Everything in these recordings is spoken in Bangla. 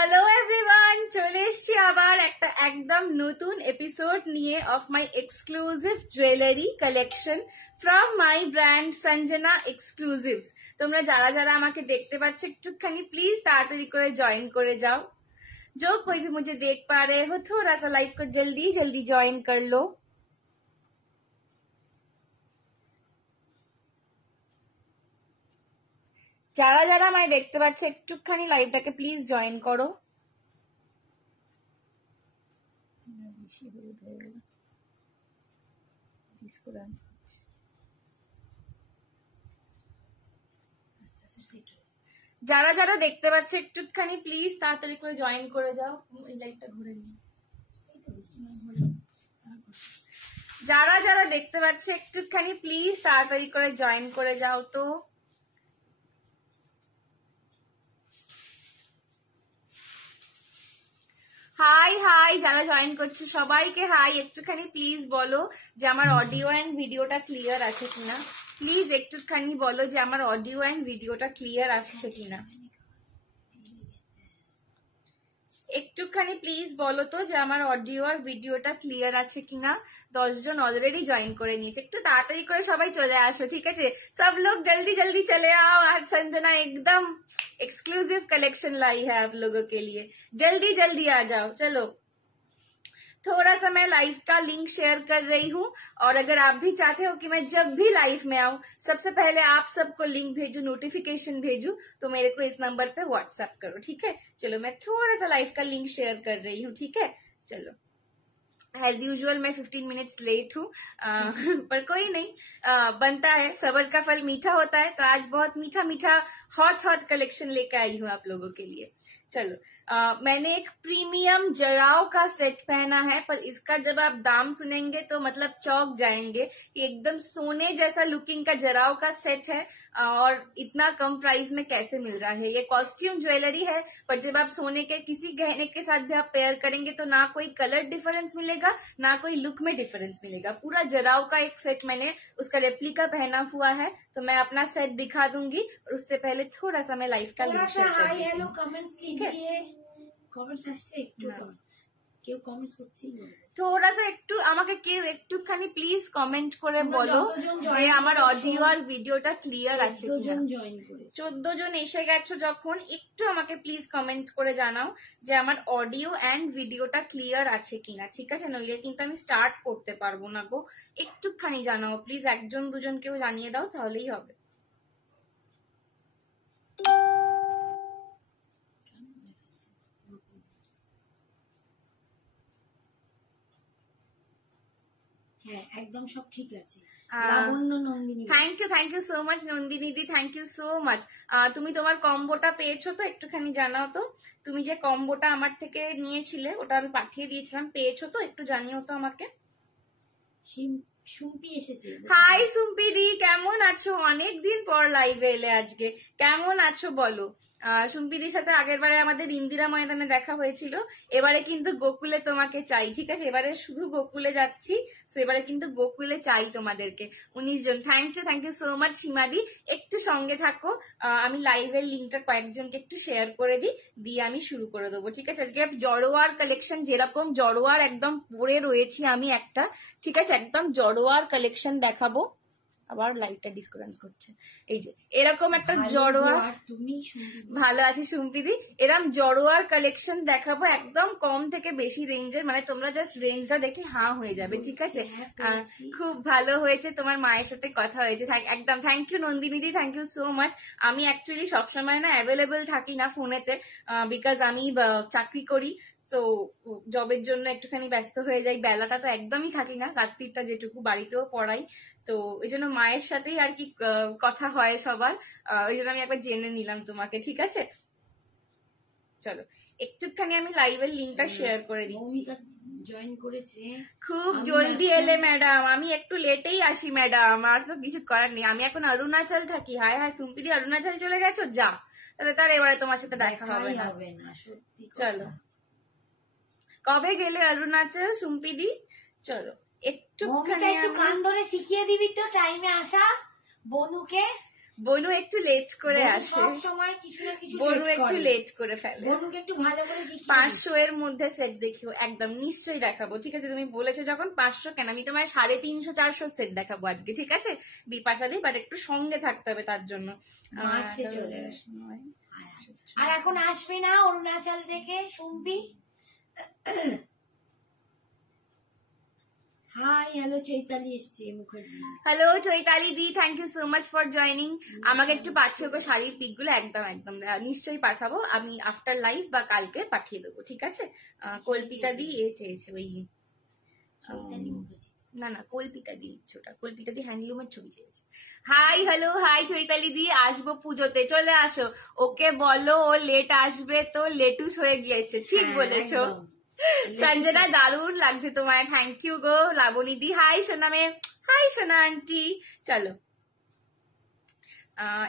হ্যালো এভরিওয়ান, চলে এসছি আবার একটা একদম নতুন এপিসোড নিয়ে of my exclusive jewellery collection from my brand Sanjana exclusives. তোমরা যারা যারা আমাকে দেখতে পাচ্ছ একটুখানি प्लीज ताड़ाताड़ी করে জয়েন করে যাও। जो कोई भी मुझे देख पा रहे हो थोड़ा सा लाइव को जल्दी जल्दी ज्वाइन कर लो। যারা যারা আমায় দেখতে পাচ্ছে একটুখানি লাইভটাকে প্লিজ জয়েন করো। যারা যারা দেখতে পাচ্ছে একটুখানি প্লিজ তাড়াতাড়ি করে জয়েন করে যাও। এই লাইটটা ঘুরে নিই। যারা যারা দেখতে পাচ্ছে একটুখানি প্লিজ তাড়াতাড়ি করে জয়েন করে যাও তো। হাই হাই, যারা জয়েন করছো সবাইকে হাই। একটুখানি প্লিজ বলো যে আমার অডিও এন্ড ভিডিওটা ক্লিয়ার আছে কিনা। প্লিজ একটুখানি বলো যে আমার অডিও এন্ড ভিডিওটা ক্লিয়ার আসছে কিনা। একটুখানি প্লিজ বলো তো যে আমার অডিও আর ভিডিওটা ক্লিয়ার আছে কিনা। 10 জন অলরেडी ज्वाइन করে নিয়েছে। একটু তাড়াতাড়ি করে সবাই চলে আসো, ঠিক আছে? सब लोग जल्दी जल्दी चले आओ। आज संजना एकदम एक्सक्लूसिव कलेक्शन लाई है आप लोगों के लिए। जल्दी जल्दी आ जाओ। चलो, थोड़ा सा मैं लाइव का लिंक शेयर कर रही हूँ और अगर आप भी चाहते हो कि मैं जब भी लाइव में आऊँ सबसे पहले आप सबको लिंक भेजू, नोटिफिकेशन भेजू, तो मेरे को इस नंबर पे व्हाट्सएप करो, ठीक है? चलो, मैं थोड़ा सा लाइव का लिंक शेयर कर रही हूँ, ठीक है? चलो, एज यूजुअल मैं 15 मिनट्स लेट हूँ, पर कोई नहीं, बनता है। सब्र का फल मीठा होता है। तो आज बहुत मीठा मीठा हॉट कलेक्शन लेकर आई हूँ आप लोगों के लिए। चलो, मैंने एक प्रीमियम जराव का सेट पहना है, पर इसका जब आप दाम सुनेंगे तो मतलब चौंक जाएंगे कि एकदम सोने जैसा लुकिंग का जराव का सेट है और इतना कम प्राइस में कैसे मिल रहा है। ये कॉस्ट्यूम ज्वेलरी है, पर जब आप सोने के किसी गहने के साथ भी आप पेयर करेंगे तो ना कोई कलर डिफरेंस मिलेगा, ना कोई लुक में डिफरेंस मिलेगा। पूरा जराव का एक सेट मैंने उसका रेप्लिका पहना हुआ है, तो मैं अपना सेट दिखा दूंगी। और उससे पहले थोड़ा सा मैं लाइव का लिंक शेयर कर दूंगी। हेलो कमेंट्स कीजिए। কমেন্টস আসছে একটু, কেউ কমেন্টস করছিল। थोड़ा सा একটু আমাকে কেউ একটুখানি প্লিজ কমেন্ট করে বলো যে আমার অডিও আর ভিডিওটা ক্লিয়ার আছে কিনা। 14 জন এসে গেছো যখন, একটু আমাকে প্লিজ কমেন্ট করে জানাও যে আমার অডিও এন্ড ভিডিওটা ক্লিয়ার আছে কিনা, ঠিক আছে? নইলে কিন্তু আমি স্টার্ট করতে পারবো না গো। একটুখানি জানাও প্লিজ, একজন দুজন কেউ জানিয়ে দাও তাহলেই হবে। হ্যাঁ, একদম সব ঠিক আছে। Labanya Nandini, thank you so much Nandini the, thank you so much. তুমি তোমার কম্বোটা পেয়েছো তো? একটুখানি জানাও তো। তুমি যে কম্বোটা আমার থেকে নিয়েছিলে ওটা আমি পাঠিয়ে দিয়েছিলাম, পেয়েছো তো? একটু জানিও তো আমাকে। সুম্পি এসেছে। হাই সুম্পি দি, কেমন আছো? অনেকদিন পর লাইভে এলে আজকে, কেমন আছো বলো? সুম্পিদির সাথে আগের বারে আমাদের ইন্দিরা ময়দানে দেখা হয়েছিল, এবারে কিন্তু গোকুলে তোমাকে চাই, ঠিক আছে? এবারে শুধু গোকুলে যাচ্ছি, এবারে কিন্তু গোকুলে চাই তোমাদেরকে। 19 জন, থ্যাংক ইউ সো মাচ সীমাদি। একটু সঙ্গে থাকো, আমি লাইভের লিঙ্কটা কয়েকজনকে একটু শেয়ার করে দিই, দিয়ে আমি শুরু করে দেবো, ঠিক আছে? আজকে জড়োয়ার কালেকশন, যেরকম জড়োয়ার একদম পরে রয়েছি আমি একটা, ঠিক আছে? একদম জড়োয়ার কালেকশন দেখাবো। আবার লাইটটা ডিসকানেক্ট করছে। এই যে এরকম একটা জড়োয়া, তুমি ভালো আছি সুম্পিদি, এরকম জড়োয়ার কালেকশন দেখাবো একদম কম থেকে বেশি রেঞ্জের, মানে তোমরা জাস্ট রেঞ্জটা দেখে হাঁ হয়ে যাবে, ঠিক আছে? খুব ভালো হয়েছে, তোমার মায়ের সাথে কথা হয়েছে, একদম thank you Nandini the, thank you so much. আমি অ্যাকচুয়ালি সবসময় না অ্যাভেলেবেল থাকি না ফোনেতে, বিকজ আমি চাকরি করি, তো জবের জন্য একটুখানি ব্যস্ত হয়ে যাই। বেলাটা তো একদমই থাকি না, রাত্রিটা যেটুকু বাড়িতেও পড়াই, তো ওই জন্য মায়ের সাথেই আর কি কথা হয় সবার, ওই জন্য আমি একবার জেনে নিলাম তোমাকে, ঠিক আছে? চলো, একটুখানি আমি লাইভের লিঙ্কটা শেয়ার করে দিচ্ছি। জয়েন করেছে, খুব জলদি এলে ম্যাডাম, আমি একটু লেটেই আসি ম্যাডাম, আর তো কিছু করার নেই, আমি এখন অরুণাচল থাকি। হায় হায় সুম্পিদি, অরুণাচল চলে গেছো? যা, তাহলে তার এবারে তোমার সাথে দেখা হবে না। সত্যি। চলো, কবে গেলে অরুণাচল সুম্পিদি? চলো একটু কান ধরে শিখিয়ে দিবি তো টাইমে আসা বনুকে। বনু একটু লেট করে আসে, সব সময় কিছু না কিছু বনু late একটু করে। লেট করে ফেলে। বনুকে একটু ভালো করে শিখিয়ে 500 এর মধ্যে সেট দেখিও, একদম নিশ্চয়ই দেখাবো, ঠিক আছে? তুমি বলেছো যখন 500 কেন, আমি তোমায় 350-400 সেট দেখাবো আজকে, ঠিক আছে? বিপাশাদি, বাট একটু সঙ্গে থাকতে হবে তার জন্য। মার্চে চলে আসে। আর এখন আসবে না অরুণাচল থেকে শুনবি। হাই হ্যালো চৈতালি এসছে মুখার্জি। হ্যালো চৈতালি দি, thank you so much for joining. আমাকে একটু পাঠিয়ে গো শাড়ির পিক গুলো, একদম একদম নিশ্চয়ই পাঠাবো আমি, আফটার লাইভ বা কালকে পাঠিয়ে দেবো, ঠিক আছে? কল্পিতা দি চেয়েছে ওই, চৈতালি মুখার্জি। না না কল্পিতা দি, ওটা কল্পিতা দি হ্যান্ডলুমের ছবি চেয়েছে। হাই হ্যালো হাই চৈতালি দি, আসবো পুজোতে, চলে আসো। ওকে বলো ও লেট আসবে, তো লেটুস হয়ে গিয়েছে, ঠিক হ্যাঁ, বলেছো। একদম। সঞ্জনা দারুণ লাগছে তোমায়, থ্যাংক ইউ গো। লাবণী দি হাই সোনা মে, হাই সোনা আন্টি। চলো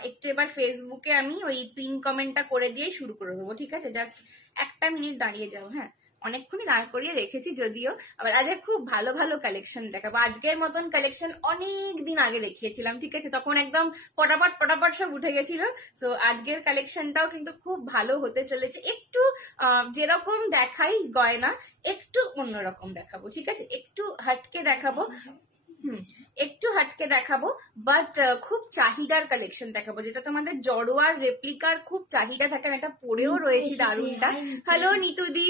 একটু এবার ফেসবুকে আমি ওই পিন কমেন্টটা করে দিয়ে শুরু করে দেবো, ঠিক আছে? জাস্ট একটা মিনিট দাঁড়িয়ে যাও, হ্যাঁ? অনেকক্ষণই দাঁড় করিয়ে রেখেছি যদিও, আবার আজকে খুব ভালো ভালো কালেকশন দেখাবো। আজকের মতন কালেকশন অনেক দিন আগে দেখিয়েছিলাম, ঠিক আছে? তখন একদম পটাপট পটাপট সব উঠে গেছিল। তো আজকের কালেকশনটাও কিন্তু খুব ভালো হতে চলেছে। একটু যেরকম দেখাই গয়না, একটু অন্যরকম দেখাবো, ঠিক আছে? একটু হাটকে দেখাবো, একটু হাটকে দেখাবো, বাট খুব চাহিদার কালেকশন দেখাবো, যেটা তোমাদের জড়োয়ার রেপ্লিকার খুব চাহিদা থাকে। আমি এটা পরেও রয়েছি, দারুনটা। হ্যালো নিতুদি,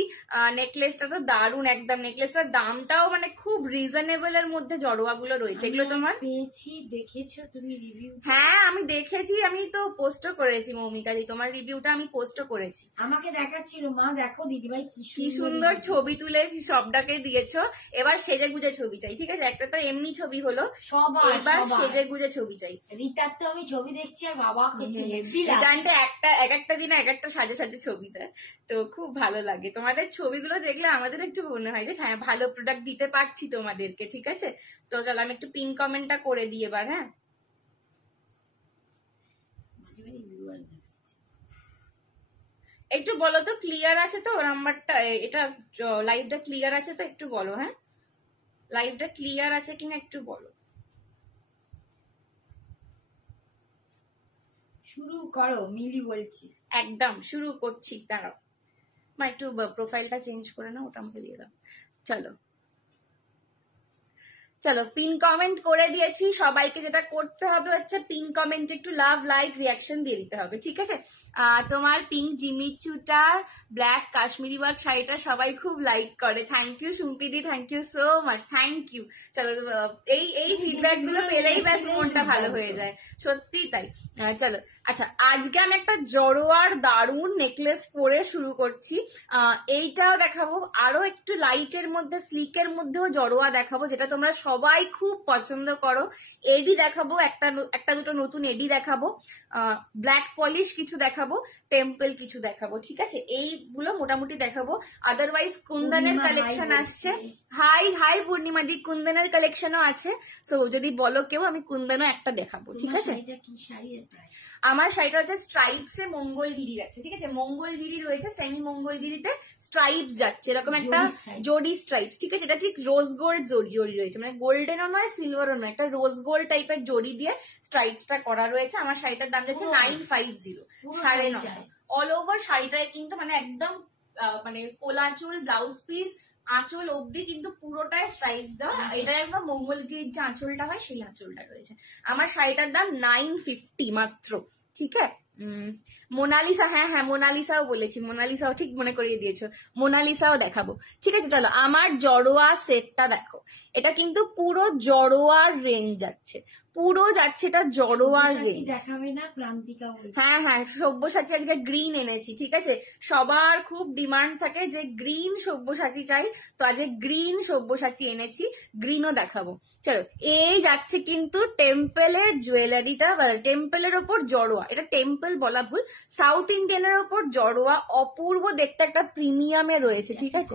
নেকলেসটা তো দারুন একদম, নেকলেসটার দামটাও মানে খুব রিজনেবল এর মধ্যে জড়োয়া গুলো রয়েছে। এগুলো তোমার পেয়েছি, দেখেছো তুমি রিভিউ? হ্যাঁ আমি দেখেছি, আমি তো পোস্টও করেছি মৌমিতাদি, তোমার রিভিউটা আমি পোস্টও করেছি। আমাকে দেখাচ্ছিল মা, দেখো দিদিভাই কি সুন্দর ছবি তুলে সবটাকে দিয়েছো। এবার সেজে গুজে ছবি চাই, ঠিক আছে? একটা তো এমনি ছবি হলো, এবার সেজে গুজে ছবি চাই। রিতার তো আমি ছবি দেখছি আর বাবা করছে গানটা এক একটা দিনে এক একটা সাজে সাজে ছবি দেয়, তো খুব ভালো লাগে। তোমাদের ছবিগুলো দেখলে আমাদের একটু মনে হয় যে হ্যাঁ ভালো প্রোডাক্ট দিতে পারছি তোমাদেরকে, ঠিক আছে? তো চলো আমি একটু পিন কমেন্টটা করে দিই এবার, হ্যাঁ? একটু বলো তো ক্লিয়ার আছে তো নাম্বারটা, এটা লাইভটা ক্লিয়ার আছে তো, একটু বলো, হ্যাঁ? লাইভটা ক্লিয়ার আছে কিনা একটু বলো। শুরু করো মিলি বলছি। একদম শুরু করছি, দাঁড়াও মা একটু প্রোফাইলটা চেঞ্জ করে নাও, ওটা আমাকে দিয়ে দাও। চলো চলো পিন কমেন্ট করে দিয়েছি সবাইকে। যেটা করতে হবে হচ্ছে পিন কমেন্ট একটু লাভ লাইক রিয়াকশন দিয়ে দিতে হবে, ঠিক আছে? তোমার পিঙ্ক জিমিচুটার ব্ল্যাক কাশ্মীরি ওয়ার্ক শাড়িটা সবাই খুব লাইক করে, থ্যাংক ইউ সুম্পিদি, thank you so much, thank you. চলো এই ফিডব্যাক গুলো পেলেই ব্যাস মনটা ভালো হয়ে যায়, সত্যি তাই। চলো আচ্ছা, আজকে আমি একটা জড়োয়ার দারুন নেকলেস পরে শুরু করছি। এইটাও দেখাবো, আরো একটু লাইটের মধ্যে স্লিকের মধ্যেও জড়োয়া দেখাবো, যেটা তোমরা সবাই খুব পছন্দ করো। এডি দেখাবো, একটা দুটো নতুন এডি দেখাবো, ব্ল্যাক পলিশ কিছু দেখাবো, টেম্পল কিছু দেখাবো, ঠিক আছে? এইগুলো মোটামুটি দেখাবো। আদারওয়াইজ কুন্দনের কালেকশন আসছে। হাই হাই পূর্ণিমা দি, কুন্দনের কালেকশনও আছে। সো যদি বলো কেউ, আমি কুন্দনও একটা দেখাবো, ঠিক আছে? আমার শাড়িটা হচ্ছে স্ট্রাইপস এ মঙ্গলগিরি আছে, ঠিক আছে? মঙ্গলগিরি রয়েছে, সেমি মঙ্গলগিরিতে স্ট্রাইপস যাচ্ছে, এরকম একটা জড়ি স্ট্রাইপস, ঠিক আছে? এটা ঠিক রোজ গোল্ড জড়ি রয়েছে, মানে গোল্ডেনও নয় সিলভারও নয়, একটা রোজ গোল্ড টাইপের জড়ি দিয়ে স্ট্রাইপসটা করা রয়েছে। আমার শাড়িটার দাম যাচ্ছে 950, 950। অল ওভার শাড়িটায় কিন্তু মানে একদম মানে কোলাচুল ব্লাউজ পিস আঁচল অব্দি কিন্তু পুরোটাই স্ট্রাইপস দেওয়া। এটা একদম মঙ্গলগিরির যে আঁচলটা হয় সেই আঁচলটা রয়েছে। আমার শাড়িটার দাম 950 মাত্র, ঠিক আছে? মোনালিসা, হ্যাঁ হ্যাঁ মোনালিসাও বলেছি, মোনালিসাও ঠিক মনে করিয়ে দিয়েছো, মোনালিসাও দেখাবো, ঠিক আছে? চলো আমার জড়োয়া সেটটা দেখো, এটা কিন্তু পুরো জড়োয়ার রেঞ্জ যাচ্ছে, পুরো যাচ্ছে এটা জড়োয়ার রেঞ্জ। দেখাবে না প্রান্তিকা? হ্যাঁ হ্যাঁ সব্যসাচী আজকে গ্রিন এনেছি, ঠিক আছে? সবার খুব ডিমান্ড থাকে যে গ্রিন সব্যসাচী চাই, তো আজকে গ্রিন সব্যসাচী এনেছি, গ্রিনও দেখাবো। চলো এই যাচ্ছে কিন্তু টেম্পলের জুয়েলারিটা, টেম্পলের ওপর জড়োয়া, এটা টেম্পল বলা ভুল, সাউথ ইন্ডিয়ানের ওপর জড়োয়া, অপূর্ব দেখতে একটা প্রিমিয়ামে রয়েছে, ঠিক আছে?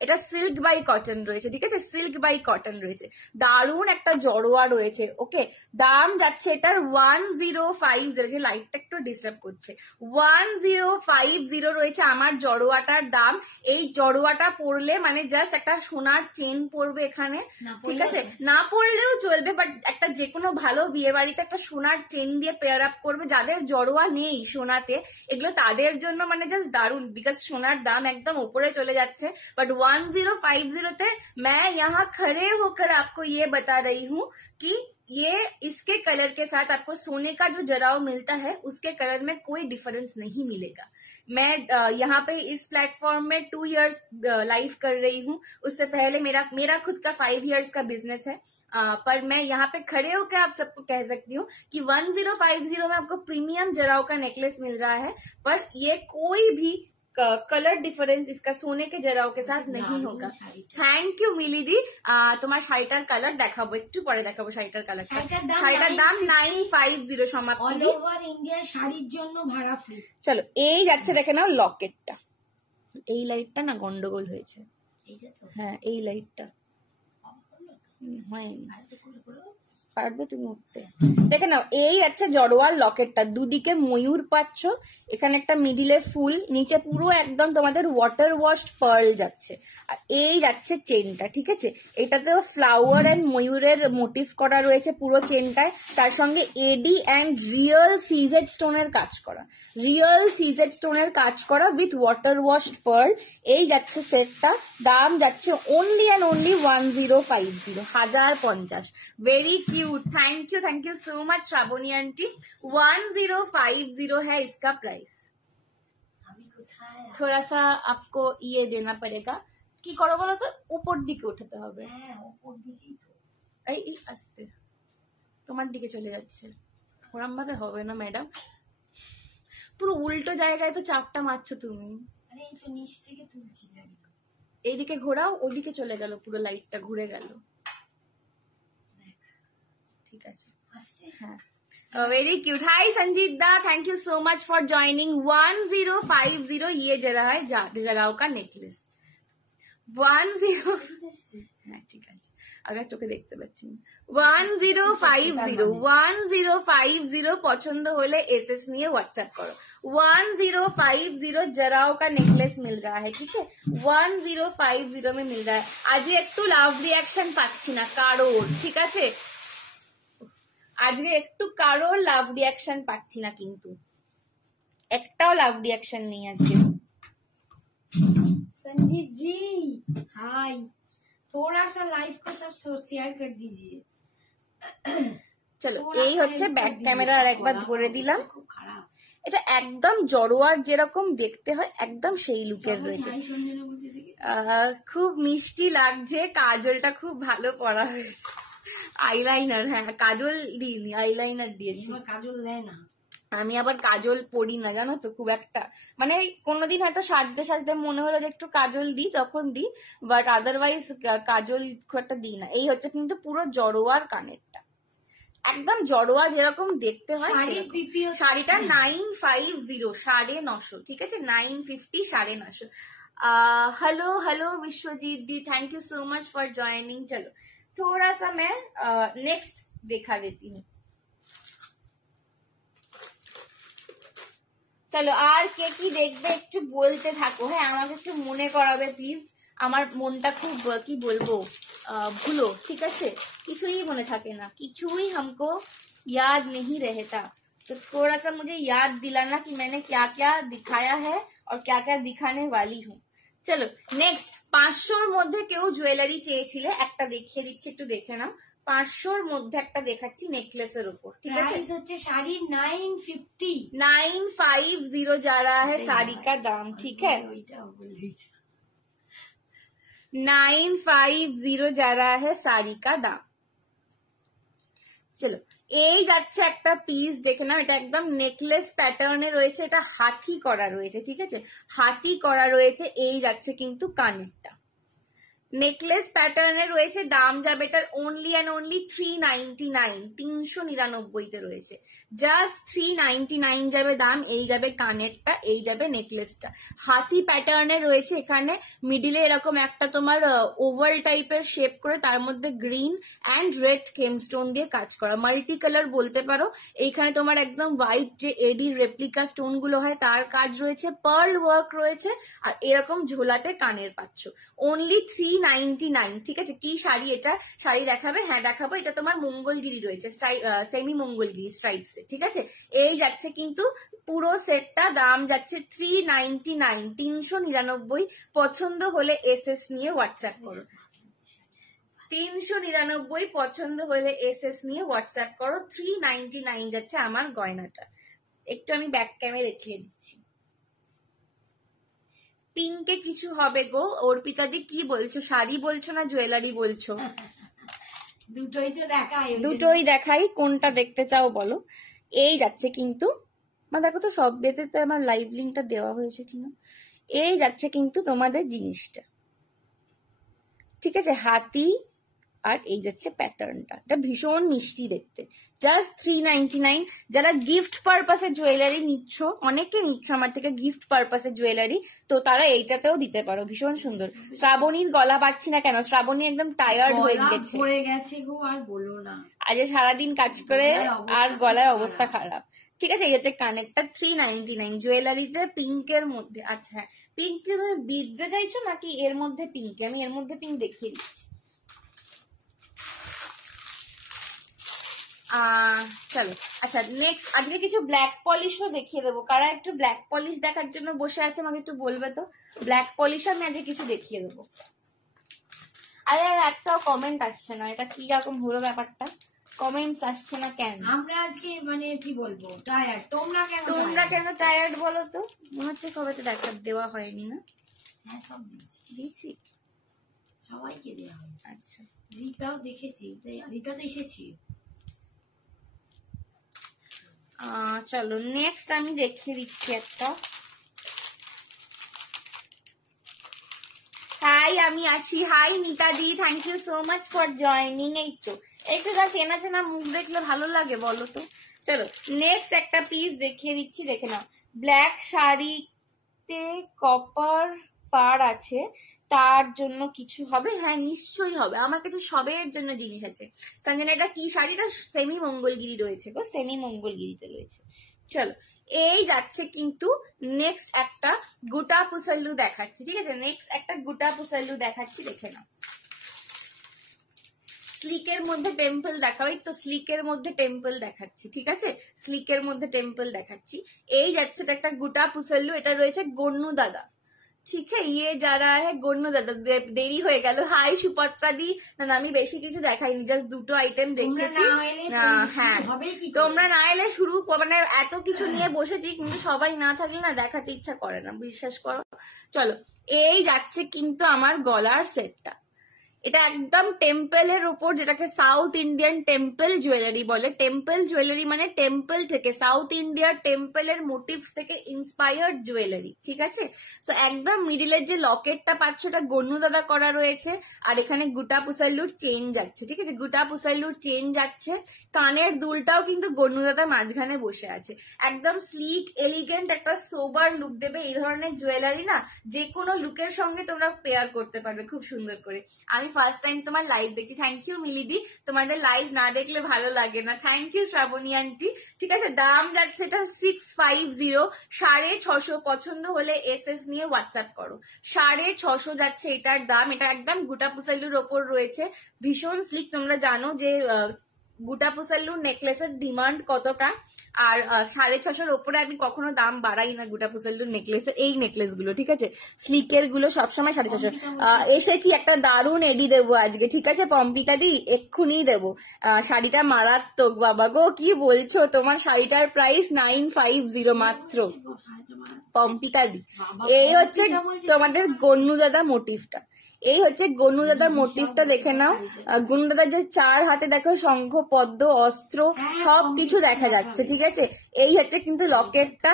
এটা সিল্ক বাই কটন রয়েছে, ঠিক আছে, সিল্ক বাই কটন রয়েছে, দারুণ একটা জড়োয়া রয়েছে। ওকে, দাম যাচ্ছে এটার 1050, যে লাইটটা একটু ডিস্টার্ব করছে, 1050 রয়েছে আমার জড়োয়াটার দাম। এই জড়োয়াটা পরলে মানে জাস্ট একটা সোনার চেন পরবে এখানে, ঠিক আছে, না পরলেও চলবে, বাট একটা যে কোনো ভালো বিয়ে বাড়িতে একটা সোনার চেন দিয়ে পেয়ার আপ করবে। যাদের জড়োয়া নেই সোনাতে, এগুলো তাদের জন্য মানে জাস্ট দারুণ, বিকজ সোনার দাম একদম উপরে চলে যাচ্ছে। बट 1050 मैं यहाँ खड़े होकर आपको ये बता रही हूँ कि ये इसके कलर के साथ आपको सोने का जो जराव मिलता है उसके कलर में कोई डिफरेंस नहीं मिलेगा। मैं यहाँ पे इस प्लेटफॉर्म में 2 इयर्स लाइव कर रही हूँ, उससे पहले मेरा खुद का 5 इयर्स का बिजनेस है। पर मैं यहाँ पे खड़े होकर आप सबको कह सकती हूँ कि 1050 में आपको प्रीमियम जराव का नेकलेस मिल रहा है, पर ये कोई भी कलर डिफरेंस इसका सोने के जराव के साथ नहीं होगा। थैंक यू मिली दी। তোমার শাড়িটার কালার দেখাবো, একটু পরে দেখাবো শাড়িটার কালারটা। শাড়িটার দাম 950 সমাপ্তি। অল ওভার ইন্ডিয়া শাড়ির জন্য ভাড়া ফ্রি। চলো এই যাচ্ছে, দেখে নাও লকেটটা, এই লাইটটা না গন্ডগোল হয়েছে, হ্যাঁ এই লাইটটা হয়নি, পারবে তুমি উঠতে। দেখে নাও, এই আছে জড়োয়ার লকেটটা, দুদিকে ময়ূর পাচ্ছ, এখানে একটা মিডিলে ফুল, নিচে পুরো একদম তোমাদের ওয়াটার ওয়াশড পার্ল যাচ্ছে, আর এই যাচ্ছে চেনটা, ঠিক আছে, এটাতেও ফ্লাওয়ার এন্ড ময়ূরের মোটিভ করা রয়েছে পুরো চেনটায়, তার সঙ্গে এডি অ্যান্ড রিয়েল সিজেড স্টোনের কাজ করা, রিয়েল সিজেড স্টোনের কাজ করা উইথ ওয়াটার ওয়াশড পার্ল। এই যাচ্ছে সেটটা, দাম যাচ্ছে only and only 1050, 1050। Very cute, thank you so much Shravani aunty. 1050 है इसका प्राइस। थोड़ा सा आपको ये देना पड़ेगा, কি করো বলো তো, উপর দিকে উঠাতে হবে, উপর দিকেই তো, এই আস্তে তোমার দিকে চলে যাচ্ছে, ওরম ভাবে হবে না ম্যাডাম, পুরো উল্টো জায়গায় তো চাপটা মারছো তুমি। আরে এই তো নিচ থেকে তুলছি, এইদিকে ঘোরাও, ওদিকে চলে গেল, পুরো লাইটটা ঘুরে গেল, ঠিক আছে, হ্যাঁ। वेरी क्यूट, हाय संजीत दा, thank you so much for joining. 1050 ये जरा है जराव का नेकलेस, 10, হ্যাঁ ঠিক আছে, আগে চোখে দেখতে পাচ্ছি না। 1050 পছন্দ হলে এসএস নিয়ে হোয়াটসঅ্যাপ করো। 1050 जराव का नेकलेस मिल रहा है, ठीक है, 1050 में मिल रहा है। আজকে একটু লাভ রিয়াকশন পাচ্ছি না কারোর, ঠিক আছে, আজকে একটু কারোর লাভ রিয়াকশন পাচ্ছি না, কিন্তু একটাও লাভ রিয়াকশন নেই আজকে। संजीत जी हाय, थोड़ा सा लाइव को सब शेयर कर दीजिए। চলো, এই হচ্ছে ব্যাক ক্যামেরা, আর একবার ধরে দিলাম, এটা একদম জড়োয়ার যেরকম দেখতে হয় একদম সেই লুকের রয়েছে, খুব মিষ্টি লাগছে, কাজলটা খুব ভালো পরা হয়েছে, আইলাইনার, হ্যাঁ কাজল দিইনি, আইলাইনার দিয়েছি, কাজল দেয় না, আমি আবার কাজল পরি না জানো তো খুব একটা, মানে কোনোদিন হয়তো সাজতে সাজতে মনে হলো যে একটু কাজল দিই তখন দিই, বাট আদারওয়াইজ কাজল খুব একটা দিই না। এই হচ্ছে কিন্তু পুরো জড়োয়ার কানেরটা, একদম জড়োয়া যেরকম দেখতে হয়। শাড়িটা 950, 950, ঠিক আছে, 950, 950। हेलो हेलो विश्वजीत दी, thank you so much for joining. चलो थोड़ा सा मैं नेक्स्ट दिखा देती हूँ। চলো আর কে কি দেখবে একটু বলতে থাকো, হ্যাঁ আমাকে একটু মনে করাবে প্লিজ, আমার মনটা খুব কি বলবো ভুলো, ঠিক আছে, কিছুই মনে থাকে না, কিছুই हमको याद नहीं रहता, तो थोड़ा सा मुझे याद दिलाना कि मैंने क्या क्या दिखाया है और क्या क्या दिखाने वाली हूँ। চলো নেক্সট, 500-র মধ্যে কেউ জুয়েলারি চেয়েছিলে, একটা দেখিয়ে দিচ্ছি, একটু দেখে নাও। 500-র মধ্যে একটা দেখাচ্ছি নেকলেসের উপর, ঠিক আছে, হচ্ছে শাড়ি 950, 950 जा रहा है साड़ी का दाम, ठीक है, 950 जा रहा है साड़ी का दाम। চলো এই যাচ্ছে একটা পিস, দেখে নাও, এটা একদম নেকলেস প্যাটার্নে রয়েছে, এটা হাতি করা রয়েছে, ঠিক আছে, হাতি করা রয়েছে, এই যাচ্ছে কিন্তু কানেরটা, নেকলেস প্যাটার্নের রয়েছে, দাম যাবে এটার অনলি অ্যান্ড অনলি 399, 399 রয়েছে, জাস্ট 399 যাবে দাম। এই যাবে কানেরটা, এই যাবে নেকলেসটা। হাতি প্যাটার্নের রয়েছে, এখানে মিডিলে এরকম একটা তোমার ওভাল টাইপের শেপ করে, তার মধ্যে গ্রিন অ্যান্ড রেড কেমস্টোন দিয়ে কাজ করা, মাল্টি কালার বলতে পারো। এইখানে তোমার একদম হোয়াইট যে এডি রেপ্লিকা স্টোন গুলো হয় তার কাজ রয়েছে, পার্ল ওয়ার্ক রয়েছে, আর এরকম ঝোলাতে কানের পাচ্ছ। অনলি 399, ঠিক আছে। কি শাড়ি এটা? শাড়ি দেখাবে? হ্যাঁ দেখাবো। এটা তোমার মঙ্গলগিরি রয়েছে, সেমি মঙ্গলগিরি স্ট্রাইপস, ঠিক আছে। এই যাচ্ছে কিন্তু পুরো সেটটা, দাম যাচ্ছে 399, 399। পছন্দ হলে এসএস নিয়ে হোয়াটসঅ্যাপ করো। 399 পছন্দ হলে এসএস নিয়ে হোয়াটসঅ্যাপ করো। 399 যাচ্ছে আমার গয়নাটা। একটু আমি ব্যাক ক্যামে দেখিয়ে দিচ্ছি। পিঙ্কে কিছু হবে গো অর্পিতা দি? কি বলছো, শাড়ি বলছো না জুয়েলারি বলছো? দুটোই তো দেখাই, দুটোই দেখাই, কোনটা দেখতে চাও বলো। এই যাচ্ছে কিন্তু, দেখো তো সব বেতে তো আমার লাইভ লিঙ্কটা দেওয়া হয়েছে কিনা। এই যাচ্ছে কিন্তু তোমাদের জিনিসটা, ঠিক আছে। হাতি আর এই যাচ্ছে প্যাটার্নটা, এটা ভীষণ মিষ্টি দেখতে, জাস্ট 399। যারা গিফট পারপাসে জুয়েলারি নিচ্ছ, অনেকে নিচ্ছ আমার থেকে গিফট পারপাসে জুয়েলারি, তো তারা এইটাতেও দিতে পারো, ভীষণ সুন্দর। শ্রাবণীর গলা পাচ্ছি না কেন? শ্রাবণী একদম টায়ার্ড হয়ে গেছে, পড়ে গেছে গো, আর বলো না, আজ সারাদিন কাজ করে আর গলার অবস্থা খারাপ। ঠিক আছে, এই হচ্ছে কানেরটা 399 জুয়েলারিতে পিঙ্কের মধ্যে। আচ্ছা হ্যাঁ, পিঙ্ক তুমি বিটজে চাইছো নাকি এর মধ্যে পিঙ্ক? আমি এর মধ্যে পিঙ্ক দেখিয়ে দিচ্ছি। চলো আচ্ছা, নেক্সট আজকে কিছু ব্ল্যাক পলিশও দেখিয়ে দেবো। কারা একটু ব্ল্যাক পলিশ দেখার জন্য বসে আছে আমাকে একটু বলবে তো। ব্ল্যাক পলিশ আমি আজকে কিছু দেখিয়ে দেবো। আরে আর একটাও কমেন্ট আসছে না, এটা কি রকম হলো ব্যাপারটা? কমেন্টস আসছে না কেন? আমরা আজকে মানে কি বলবো, টায়ার্ড। তোমরা কেন টায়ার্ড বলো তো? মনে হচ্ছে কবে তো দেখা দেওয়া হয়নি না? হ্যাঁ সব দিয়েছি, সবাইকে দেওয়া হয়েছে। আচ্ছা রিতাও দেখেছি, রিতা তো এসেছি। চলো নেক্সট আমি দেখিয়ে দিচ্ছি একটা। হাই, আমি আছি। হাই নিতা দি, thank you so much for joining. এই তো একটু যা চেনা চেনা মুখ দেখলে ভালো লাগে বলো তো। চলো নেক্সট একটা পিস দেখিয়ে দিচ্ছি, দেখে নাও। ব্ল্যাক শাড়িতে কপার পার আছে, তার জন্য কিছু হবে? হ্যাঁ নিশ্চয়ই হবে, আমার কাছে সবের জন্য জিনিস আছে। সঞ্জনা এটা কি শাড়িটা? সেমি মঙ্গলগিরি রয়েছে গো, সেমি মঙ্গলগিরিতে রয়েছে। চলো এই যাচ্ছে কিন্তু নেক্সট একটা গোটা পুসাল্লু দেখাচ্ছি, ঠিক আছে। নেক্সট একটা গোটা পুসাল্লু দেখাচ্ছি, দেখে নাও। স্লিকের মধ্যে টেম্পল দেখাও, তো স্লিকের মধ্যে টেম্পল দেখাচ্ছি, ঠিক আছে। স্লিকের মধ্যে টেম্পল দেখাচ্ছি। এই যাচ্ছে একটা গোটা পুসাল্লু, এটা রয়েছে গন্নু দাদা, ঠিক है। ये जा रहा है গন্নু দাদা। দেরি হয়ে গেল। হাই সুপত্রা দি। না আমি বেশি কিছু দেখাইনি, জাস্ট দুটো আইটেম দেখিয়েছি। হ্যাঁ তোমরা না এলে শুরু মানে এত কিছু নিয়ে বসেছি, কিন্তু সবাই না থাকলে না দেখাতে ইচ্ছা করে না, বিশ্বাস করো। চলো এই যাচ্ছে কিন্তু আমার গলার সেটটা, এটা একদম টেম্পলের উপর, যেটাকে সাউথ ইন্ডিয়ান টেম্পল জুয়েলারি বলে। টেম্পল জুয়েলারি মানে টেম্পল থেকে, সাউথ ইন্ডিয়ার টেম্পলের মোটিভস থেকে ইন্সপায়ার্ড জুয়েলারি, ঠিক আছে। তো একদম মিডিলের যে লকেটটা পাচ্ছ ওটা গন্নু দাদা করা রয়েছে, আর এখানে গুটা পুসাল্লুর চেন যাচ্ছে, ঠিক আছে। গুটা পুসাল্লুর চেন যাচ্ছে, কানের দুলটাও কিন্তু গন্নু দাদা মাঝখানে বসে আছে। একদম স্লিক এলিগেন্ট একটা সোবার লুক দেবে এই ধরনের জুয়েলারি না, যে কোনো লুকের সঙ্গে তোমরা পেয়ার করতে পারবে খুব সুন্দর করে। আমি ফার্স্ট টাইম তোমার লাইভ দেখছি, থ্যাংক ইউ মিলিদি। তোমাদের লাইভ না দেখলে ভালো লাগে না, থ্যাংক ইউ শ্রাবণী আন্টি। ঠিক আছে, দাম যাচ্ছে এটা 650, 650। পছন্দ হলে এসএস নিয়ে হোয়াটসঅ্যাপ করো। 650 যাচ্ছে এটার দাম। এটা একদম গুটা পুসাল্লুর ওপর রয়েছে, ভীষণ স্লিক। তোমরা জানো যে গুটা পুসাল্লুর নেকলেসের ডিমান্ড কতটা, আর 650 ওপরে আমি কখনো দাম বাড়াই না গুটা পুসাল্লুর নেকলেসের। এই নেকলেস গুলো ঠিক আছে, স্লিকের গুলো সবসময় 650। এসেছি, একটা দারুণ এডি দেবো আজকে, ঠিক আছে পম্পিতা দি, এক্ষুনি দেবো। শাড়িটা মারাত্মক বাবা গো, কি বলছো? তোমার শাড়িটার প্রাইস 950 মাত্র পম্পিতা দি। এই হচ্ছে তোমাদের গন্নু দাদা মোটিভটা, এই হচ্ছে গন্নু দাদা মোটিভটা, দেখে নাও। গন্নু দাদার যে 4 হাতে দেখো শঙ্খ পদ্ম অস্ত্র সবকিছু দেখা যাচ্ছে, ঠিক আছে। এই হচ্ছে কিন্তু লকেটটা,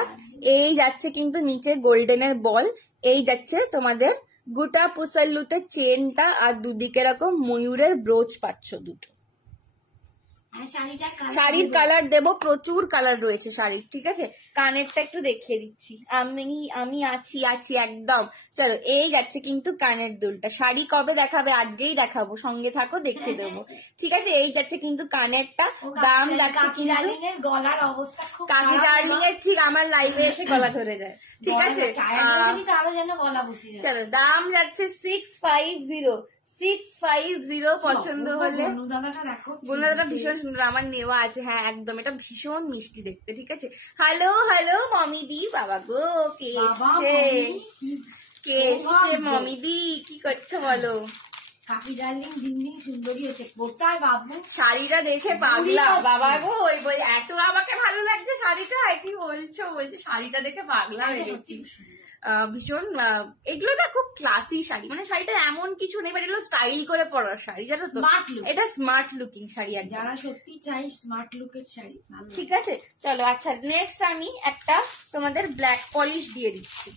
এই যাচ্ছে কিন্তু নিচে গোল্ডেনের বল, এই যাচ্ছে তোমাদের গোটা পুসাল্লুতে চেনটা আর দুদিকে এরকম ময়ূরের ব্রোচ পাচ্ছ দুটো। শাড়ির কালার দেবো, প্রচুর কালার রয়েছে শাড়ির, ঠিক আছে। কানেরটা একটু দেখিয়ে দিচ্ছি, আমি আছি একদম। চলো, এই যাচ্ছে কিন্তু কানের দুলটা। শাড়ি কবে দেখাবে? আজকেই দেখাবো, সঙ্গে থাকো, দেখিয়ে দেবো, ঠিক আছে। এই যাচ্ছে কিন্তু কানেরটা, দাম যাচ্ছে কিন্তু গলার অবস্থা খুব কাকি ডার্লিং এর ঠিক আমার লাইভে এসে গলা ধরে যায়, ঠিক আছে। আরো যেন গলা বসে যায়। চলো, দাম যাচ্ছে 650 পছন্দ হলে। বনুদাটা ভীষণ সুন্দর, আমার নেওয়া আছে, হ্যাঁ একদম, এটা ভীষণ মিষ্টি দেখতে, ঠিক আছে। হ্যালো মমিদি, বাবা গো, কে এসছে মমিদি, কি করছো বলো? কাকি ডার্লিং দিন দিন সুন্দরী হচ্ছে, কোথায় বাবু শাড়িটা দেখে পাগলা, বাবা গো, ওই বই এত আমাকে ভালো লাগছে শাড়িটা, কি বলছে শাড়িটা দেখে পাগলা হয়ে গেছি। ভীষণ, এগুলো না খুব ক্লাসি শাড়ি, মানে শাড়িটা এমন কিছু নেই, বাট এগুলো স্টাইল করে পরার শাড়ি, জানো তো, এটা স্মার্ট লুকিং শাড়ি, আর যারা সত্যি চাই স্মার্ট লুকের শাড়ি, ঠিক আছে। চলো, আচ্ছা নেক্সট আমি একটা তোমাদের ব্ল্যাক পলিশ দিয়ে দিচ্ছি।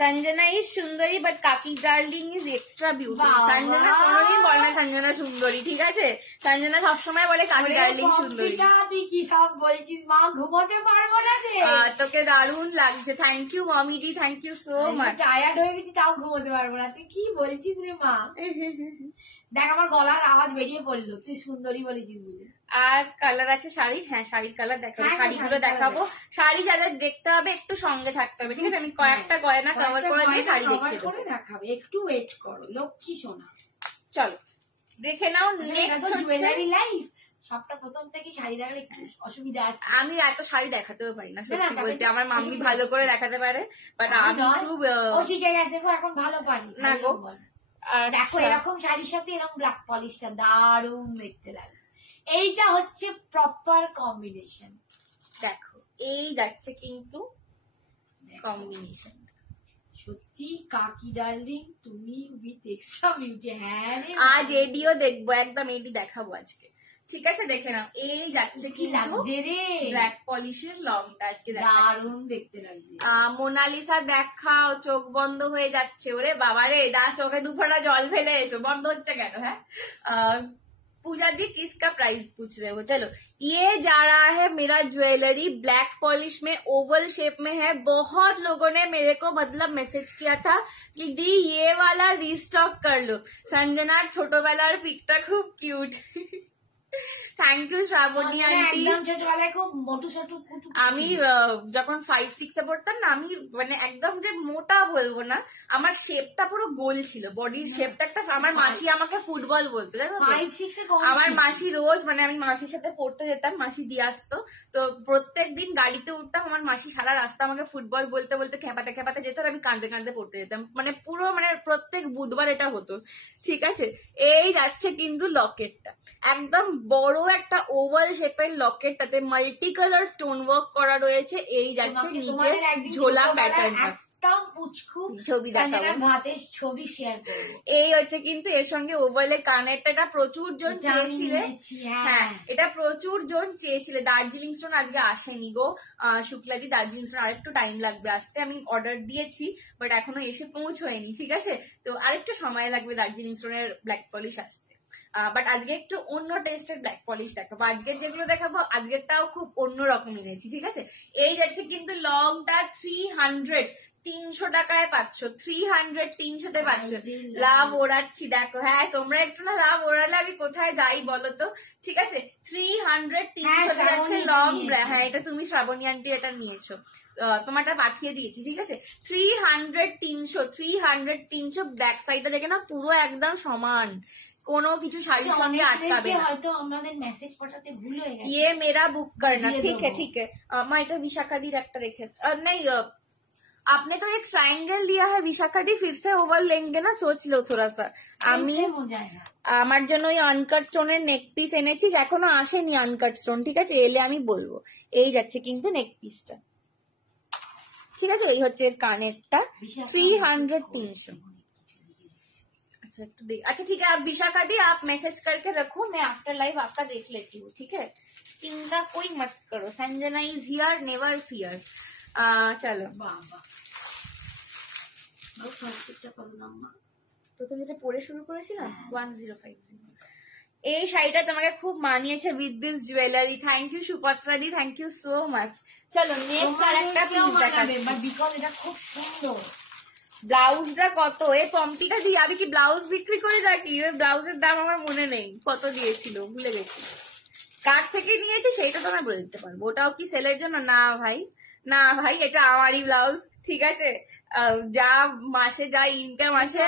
সঞ্জনা ইজ সুন্দরী বাট কাকি darling is extra beauty. Sanjana কোনোদিন বলে না সঞ্জনা সুন্দরী, ঠিক আছে। সঞ্জনা সবসময় বলে কাকি ডার্লিং সুন্দরী। তুই কি সব বলছিস মা, ঘুমোতে পারবো না রে। তোকে দারুণ লাগছে, থ্যাংক ইউ মমিদি, thank you so much. Tired হয়ে গেছি তাও ঘুমোতে পারবো না, তুই কি বলছিস রে মা। দেখ আমার গলার আওয়াজ বেরিয়ে পড়লো, তুই সুন্দরী বলেছিস বলে। আর কালার আছে শাড়ি, হ্যাঁ শাড়ির কালার দেখাবো, শাড়িগুলো দেখাবো। শাড়ি যাদের দেখতে হবে একটু সঙ্গে থাকতে হবে, ঠিক আছে। আমি কয়েকটা গয়না কভার করে দিয়ে শাড়ি দেখিয়ে দেবো, দেখাবে, একটু ওয়েট করো লক্ষ্মী সোনা। চলো দেখে নাও। নেক্সট জুয়েলারি লাইফ, সবটা প্রথম থেকে শাড়ি দেখালে একটু অসুবিধা আছে। আমি এত শাড়ি দেখাতেও পারি না সত্যি বলতে, আমার মাম্মি ভালো করে দেখাতে পারে, বাট আমি খুব শিখে গেছে গো, এখন ভালো পারি না গো। আর দেখো এরকম শাড়ির সাথে এরকম ব্ল্যাক পলিশটা দারুণ দেখতে লাগে, এইটা হচ্ছে প্রপার কম্বিনেশন। দেখো এই যাচ্ছে কিন্তু কম্বিনেশন, সত্যি কাকি ডার্লিং তুমি উইথ এক্সট্রা বিউটি। হ্যাঁ আজ এডিও দেখবো, একদম এডি দেখাবো আজকে, ঠিক আছে। দেখে নাও, এই যাচ্ছে কি লাগছে রে ব্ল্যাক পলিশের লংটা, আজকে দারুণ দেখতে লাগছে। মোনালিসা দেখাও, চোখ বন্ধ হয়ে যাচ্ছে, ওরে বাবারে, চোখে দুফোঁটা জল ফেলে এসো, বন্ধ হচ্ছে কেন? হ্যাঁ, पूजा दी किसका प्राइस पूछ रहे हो? चलो, ये जा रहा है मेरा ज्वेलरी ब्लैक पॉलिश में, ओवल शेप में है। बहुत लोगों ने मेरे को मतलब मैसेज किया था कि दी ये वाला रीस्टॉक कर लो। संजना ছোটবেলার পিকটা খুব cute. Thank you Shrabani auntie. ছোটবেলায় খুব মোটু ছোটু, আমি যখন 5-6 এ পড়তাম না, আমি মানে একদম যে মোটা বলবো না, আমার শেপটা পুরো গোল ছিল, বডির শেপটা একটা। আমার মাসি আমাকে ফুটবল বলতো, জানো তো। আমার মাসি রোজ, মানে আমি মাসির সাথে পড়তে যেতাম, মাসি দিয়ে আসতো, তো প্রত্যেক দিন গাড়িতে উঠতাম, আমার মাসি সারা রাস্তা আমাকে ফুটবল বলতে বলতে খেপাতে খেপাতে যেত, আর আমি কাঁদতে কাঁদতে পড়তে যেতাম, মানে পুরো মানে প্রত্যেক বুধবার এটা হতো, ঠিক আছে। এই যাচ্ছে কিন্তু লকেটটা, একদম বড় একটা ওভাল শেপের লকেট, তাতে মাল্টি কালার স্টোন ওয়ার্ক করা রয়েছে। এই যাচ্ছে নিচে ঝোলা প্যাটার্নটা, ছবি দেখাবো, ছবি শেয়ার করবো। এই হচ্ছে কিন্তু এর সঙ্গে ওভালে কানেরটা প্রচুর জন চেয়েছিলে, হ্যাঁ এটা প্রচুর জন চেয়েছিলে। দার্জিলিং স্টোন আজকে আসেনি গো শুক্লাদি, দার্জিলিং স্টোন আরেকটু টাইম লাগবে আসতে, আমি অর্ডার দিয়েছি বাট এখনো এসে পৌঁছয়নি, ঠিক আছে। তো আরেকটু সময় লাগবে দার্জিলিং স্টোনের ব্ল্যাক পলিশ আসতে, বাট আজকে একটু অন্য টেস্টের ব্ল্যাক পলিশ দেখাবো। আজকের যেগুলো দেখাবো, আজকেরটাও খুব অন্যরকম এনেছি, ঠিক আছে। এই যাচ্ছে কিন্তু লংটা 300 টাকায় পাচ্ছ, 300-300 পাচ্ছ। লাভ ওড়াচ্ছি দেখো, হ্যাঁ তোমরা একটু না লাভ ওড়ালে আমি কোথায় যাই বলো তো, ঠিক আছে। 300-300 যাচ্ছে লং, হ্যাঁ এটা তুমি শ্রাবণী আন্টি এটা নিয়েছো, তোমারটা পাঠিয়ে দিয়েছি, ঠিক আছে। 300-300 ব্যাক সাইডটা দেখে না পুরো একদম সমান, কোনো কিছু শাড়ির সঙ্গে আটকাবে না। হয়তো আমাদের মেসেজ পাঠাতে ভুল হয়ে গেছে, ये मेरा बुक करना, ठीक है ठीक है। मैं এটা विशाखा दी একটা রেখে, नहीं आपने तो एक ट्रायंगल लिया है विशाखा दी, फिर से ओवर लेंगे ना, सोच लो थोड़ा सा। আমি আমার জন্য ওই আনকাট স্টোনের নেক পিস এনেছি, এখনো আসেনি আনকাট স্টোন, ঠিক আছে, এলে আমি বলবো। এই যাচ্ছে কিন্তু নেক পিসটা, ঠিক আছে। এই হচ্ছে কানেরটা 300-300। अच्छा ठीक है, आप विशाखा दी आप मैसेज करके रखो, मैं आफ्टर लाइव आपका देख लेती हूँ, ठीक है। चिंता कोई मत करो, Sanjana is here, never fear. चलो ফার্স্টটা কত দাম মা? প্রথম যেটা পরে শুরু করেছিলাম 1050। এই শাড়িটা তোমাকে খুব মানিয়েছে with this jewellery. Thank you সুপত্রাদি, থ্যাংক ইউ সো মাচ। চলো নেক্সট আর একটা পিস দেখাচ্ছি। বিকজ এটা খুব সুন্দর। ব্লাউজটা কত? এ পম্পিটা দিয়ে আমি কি ব্লাউজ বিক্রি করে রাখি? ওই ব্লাউজের দাম আমার মনে নেই কত দিয়েছিল, ভুলে গেছি। কার থেকে নিয়েছি সেইটা তোমায় বলে দিতে পারবো। ওটাও কি সেলের জন্য? না ভাই, না ভাই, এটা আমারই ব্লাউজ, ঠিক আছে? যা মাসে যা ইনকাম আসে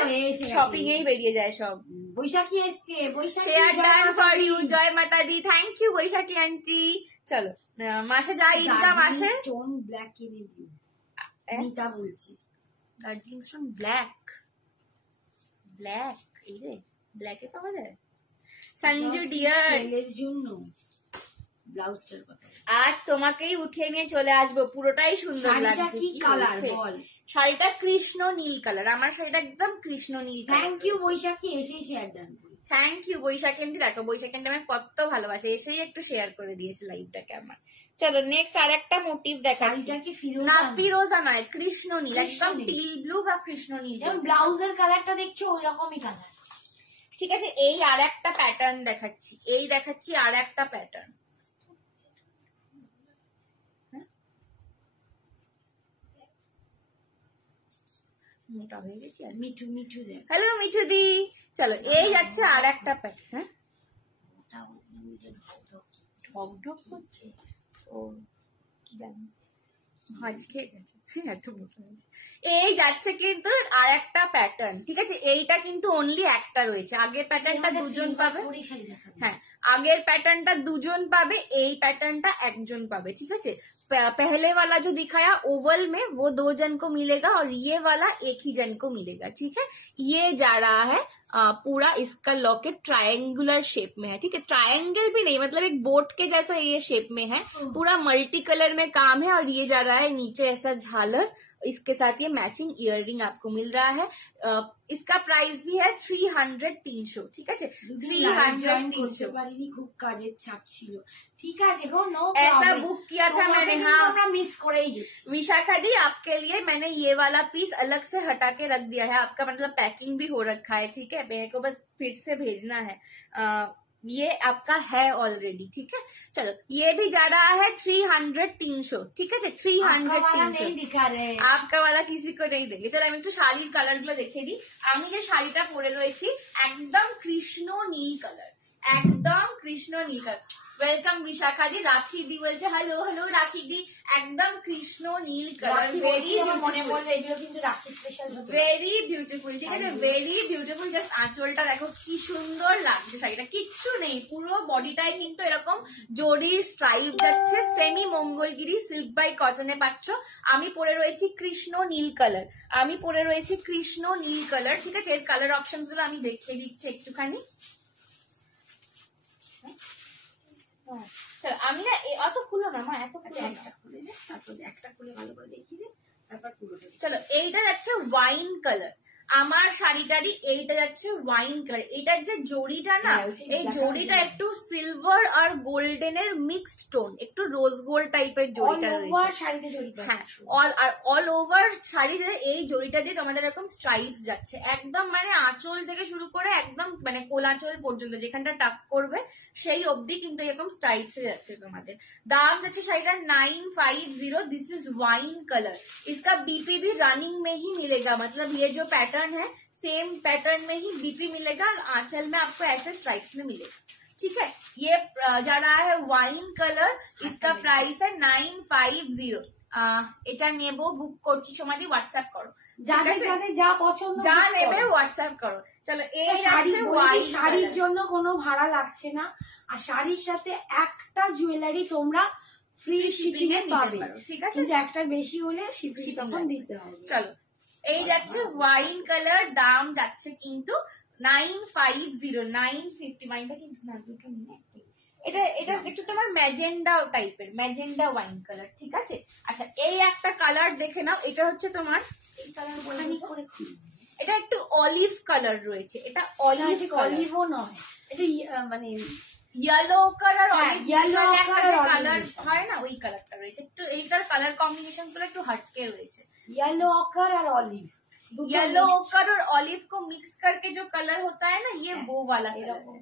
শপিং এই বেরিয়ে যায় সব। বৈশাখী এসছে, বৈশাখী শেয়ার ডান ফর ইউ, জয় মাতা দি, থ্যাংক ইউ বৈশাখী আন্টি। চলো মাসে যা ইনকাম আসে। স্টোন ব্ল্যাক কিনে দিও, মিতা বলছি। দার্জিলিং স্টোন ব্ল্যাক, ব্ল্যাক এই রে, ব্ল্যাকে পাওয়া যায়। সঞ্জু ডিয়ার সেলের জন্য ব্লাউজটার কথা। আজ তোমাকেই উঠিয়ে নিয়ে চলে আসবো, পুরোটাই সুন্দর শাড়িটা লাগছে। কি কালার বল? শাড়িটা কৃষ্ণ নীল কালার, আমার শাড়িটা একদম কৃষ্ণ নীল কালার। থ্যাংক ইউ বৈশাখী, এসেই share done. Thank you Baishakhi auntie. দেখো বৈশাখী আন্টি আমার কত ভালোবাসে, এসেই একটু শেয়ার করে দিয়েছে লাইভটাকে আমার। চলো নেক্সট আর একটা মোটিভ দেখা। শাড়িটা কি ফিরোজা? না ফিরোজা নয়, কৃষ্ণ নীল, কৃষ্ণ একদম নীল। টিল ব্লু বা কৃষ্ণ নীল। এবং ব্লাউজের কালারটা দেখছো ওই রকমই কালার। ঠিক আছে, এই আর একটা প্যাটার্ন দেখাচ্ছি, এই দেখাচ্ছি আর একটা প্যাটার্ন। মোটা হয়ে গেছি আর। মিঠু মিঠু দেখ। হ্যালো মিঠু দি। চলো এই যাচ্ছে আর একটা প্যাটার্ন। হ্যাঁ ঢক ঢক করছে, ও কি জানি ভাজ খেয়ে গেছে, এত মোটা হয়েছে। এই যাচ্ছে কিন্তু আর একটা প্যাটার্ন, ঠিক আছে? এইটা কিন্তু অনলি একটা রয়েছে, আগের প্যাটার্নটা দুজন পাবে। হ্যাঁ আগের প্যাটার্নটা দুজন পাবে, এই প্যাটাर्नটা একজন পাবে, ठीक है? पहले वाला जो दिखाया ओवल में वो 2 जन को मिलेगा और ये वाला 1 ही जन को मिलेगा, ठीक है? ये जा रहा है पूरा, इसका लॉकेट ट्रायंगुलर शेप में है, ठीक है? ट्रायंगल भी नहीं, मतलब एक बोट के जैसा ये शेप में है, पूरा मल्टी कलर में काम है। और ये जा रहा है नीचे ऐसा झालर, इसके साथ ये मैचिंग इयररिंग आपको मिल रहा है। इसका प्राइस भी है 300-300, ठीक है? 300-300 খুব কাজের চাপ ছিল, ঠিক আছে গো, নো ऐसा बुक किया था मैंने। हाँ আমরা মিস করেই গেছি। विशाखा दी आपके लिए मैंने ये वाला पीस अलग से हटा के रख दिया है, आपका मतलब पैकिंग भी हो रखा है, ठीक है? मेरे को बस फिर से भेजना है। ये आपका है ऑलरेडी, ठीक है? चलो ये भी जा रहा है 300-300, ठीक है? 300-300 দিখা রে। आपका वाला किसी को नहीं देंगे। चलो আমি একটু শাড়ির কালার গুলো দেখিয়ে দিই। আমি যে শাড়িটা পরে রয়েছি একদম কৃষ্ণ নীল কালার, একদম কৃষ্ণ নীল কালার। ওয়েলকাম বিশাখা দি। রাখি দি বলছে হ্যালো হ্যালো রাখি দি, একদম কৃষ্ণ নীল কালার, ভেরি মনে পড়লো এগুলো কিন্তু রাখি স্পেশাল, ভেরি বিউটিফুল, ঠিক আছে? Very beautiful. জাস্ট আঁচলটা দেখো কি সুন্দর লাগছে, শাড়িটা কিচ্ছু নেই, পুরো বডিটাই কিন্তু এরকম জরির স্ট্রাইপ যাচ্ছে। সেমি মঙ্গলগিরি সিল্ক বাই কটনে পাচ্ছ। আমি পরে রয়েছি কৃষ্ণ নীল কালার, আমি পরে রয়েছি কৃষ্ণ নীল কালার, ঠিক আছে? এর কালার অপশনস গুলো আমি দেখিয়ে দিচ্ছি একটুখানি। আমি না অত খুলো না মা, এত খুলে একটা খুলে দে, তারপর একটা খুলে ভালো করে দেখিয়ে দে, তারপর পুরোটা। চলো এইটা যাচ্ছে ওয়াইন কালার, আমার শাড়িটারই এইটা যাচ্ছে ওয়াইন কালার। এটার যে জড়িটা না, এই জড়িটা একটু সিলভার আর গোল্ডেনের মিক্সড টোন, একটু রোজ গোল্ড টাইপের জড়িটা রয়েছে শাড়িতে জড়ি। হ্যাঁ অল ওভার শাড়িতে এই জড়িটা দিয়ে তোমাদের এরকম স্ট্রাইপস যাচ্ছে, একদম মানে আঁচল থেকে শুরু করে একদম মানে কোলাচল পর্যন্ত যেখানটা টাক করবে সেই অবধি কিন্তু এরকম স্ট্রাইপস যাচ্ছে তোমাদের। দাম যাচ্ছে শাড়িটার 950। दिस इज वाइन कलर, इसका बीपी भी रनिंग में ही मिलेगा, मतलब ये जो पैटर्न है सेम पैटर्न में ही बीपी मिलेगा और आंचल में आपको ऐसे स्ट्राइप्स में मिलेगा, ठीक है? ये जा रहा है वाइन कलर, इसका प्राइस है 950। এটা নেবো, বুক করছি, সময় হোয়াটসঅ্যাপ করো, যাদের যাদের যা পছন্দ যা নেবে হোয়াটসঅ্যাপ করো। চলো এই যাচ্ছে ওয়াইন। শাড়ির জন্য কোনো ভাড়া লাগছে না, আর শাড়ির সাথে একটা জুয়েলারি তোমরা ফ্রি শিপিং এ পাবে, ঠিক আছে? কিন্তু একটা বেশি হলে শিপিং তখন দিতে হবে। চলো এই যাচ্ছে ওয়াইন কালার, দাম যাচ্ছে কিন্তু 950, 950। ওয়াইনটা কিন্তু না, দুটো নিয়ে এটা এটা একটু তোমার ম্যাজেন্ডা টাইপের, ম্যাজেন্ডা ওয়াইন কালার, ঠিক আছে? আচ্ছা এই একটা কালার দেখে নাও, এটা হচ্ছে তোমার এই কালার করে এটা একটু অলিভ কালার রয়েছে, এটা অলিভও নয়, এটা মানে ইয়েলো কালার, yellow কালার হয় না, ওই কালারটা রয়েছে একটু। এইটার কালার কম্বিনেশন গুলো একটু হাটকে রয়েছে, ইয়েলো অকার আর অলিভ। येलो ओकर और ऑलिव को मिक्स करके जो कलर होता है ना, ये वो वाला कलर है।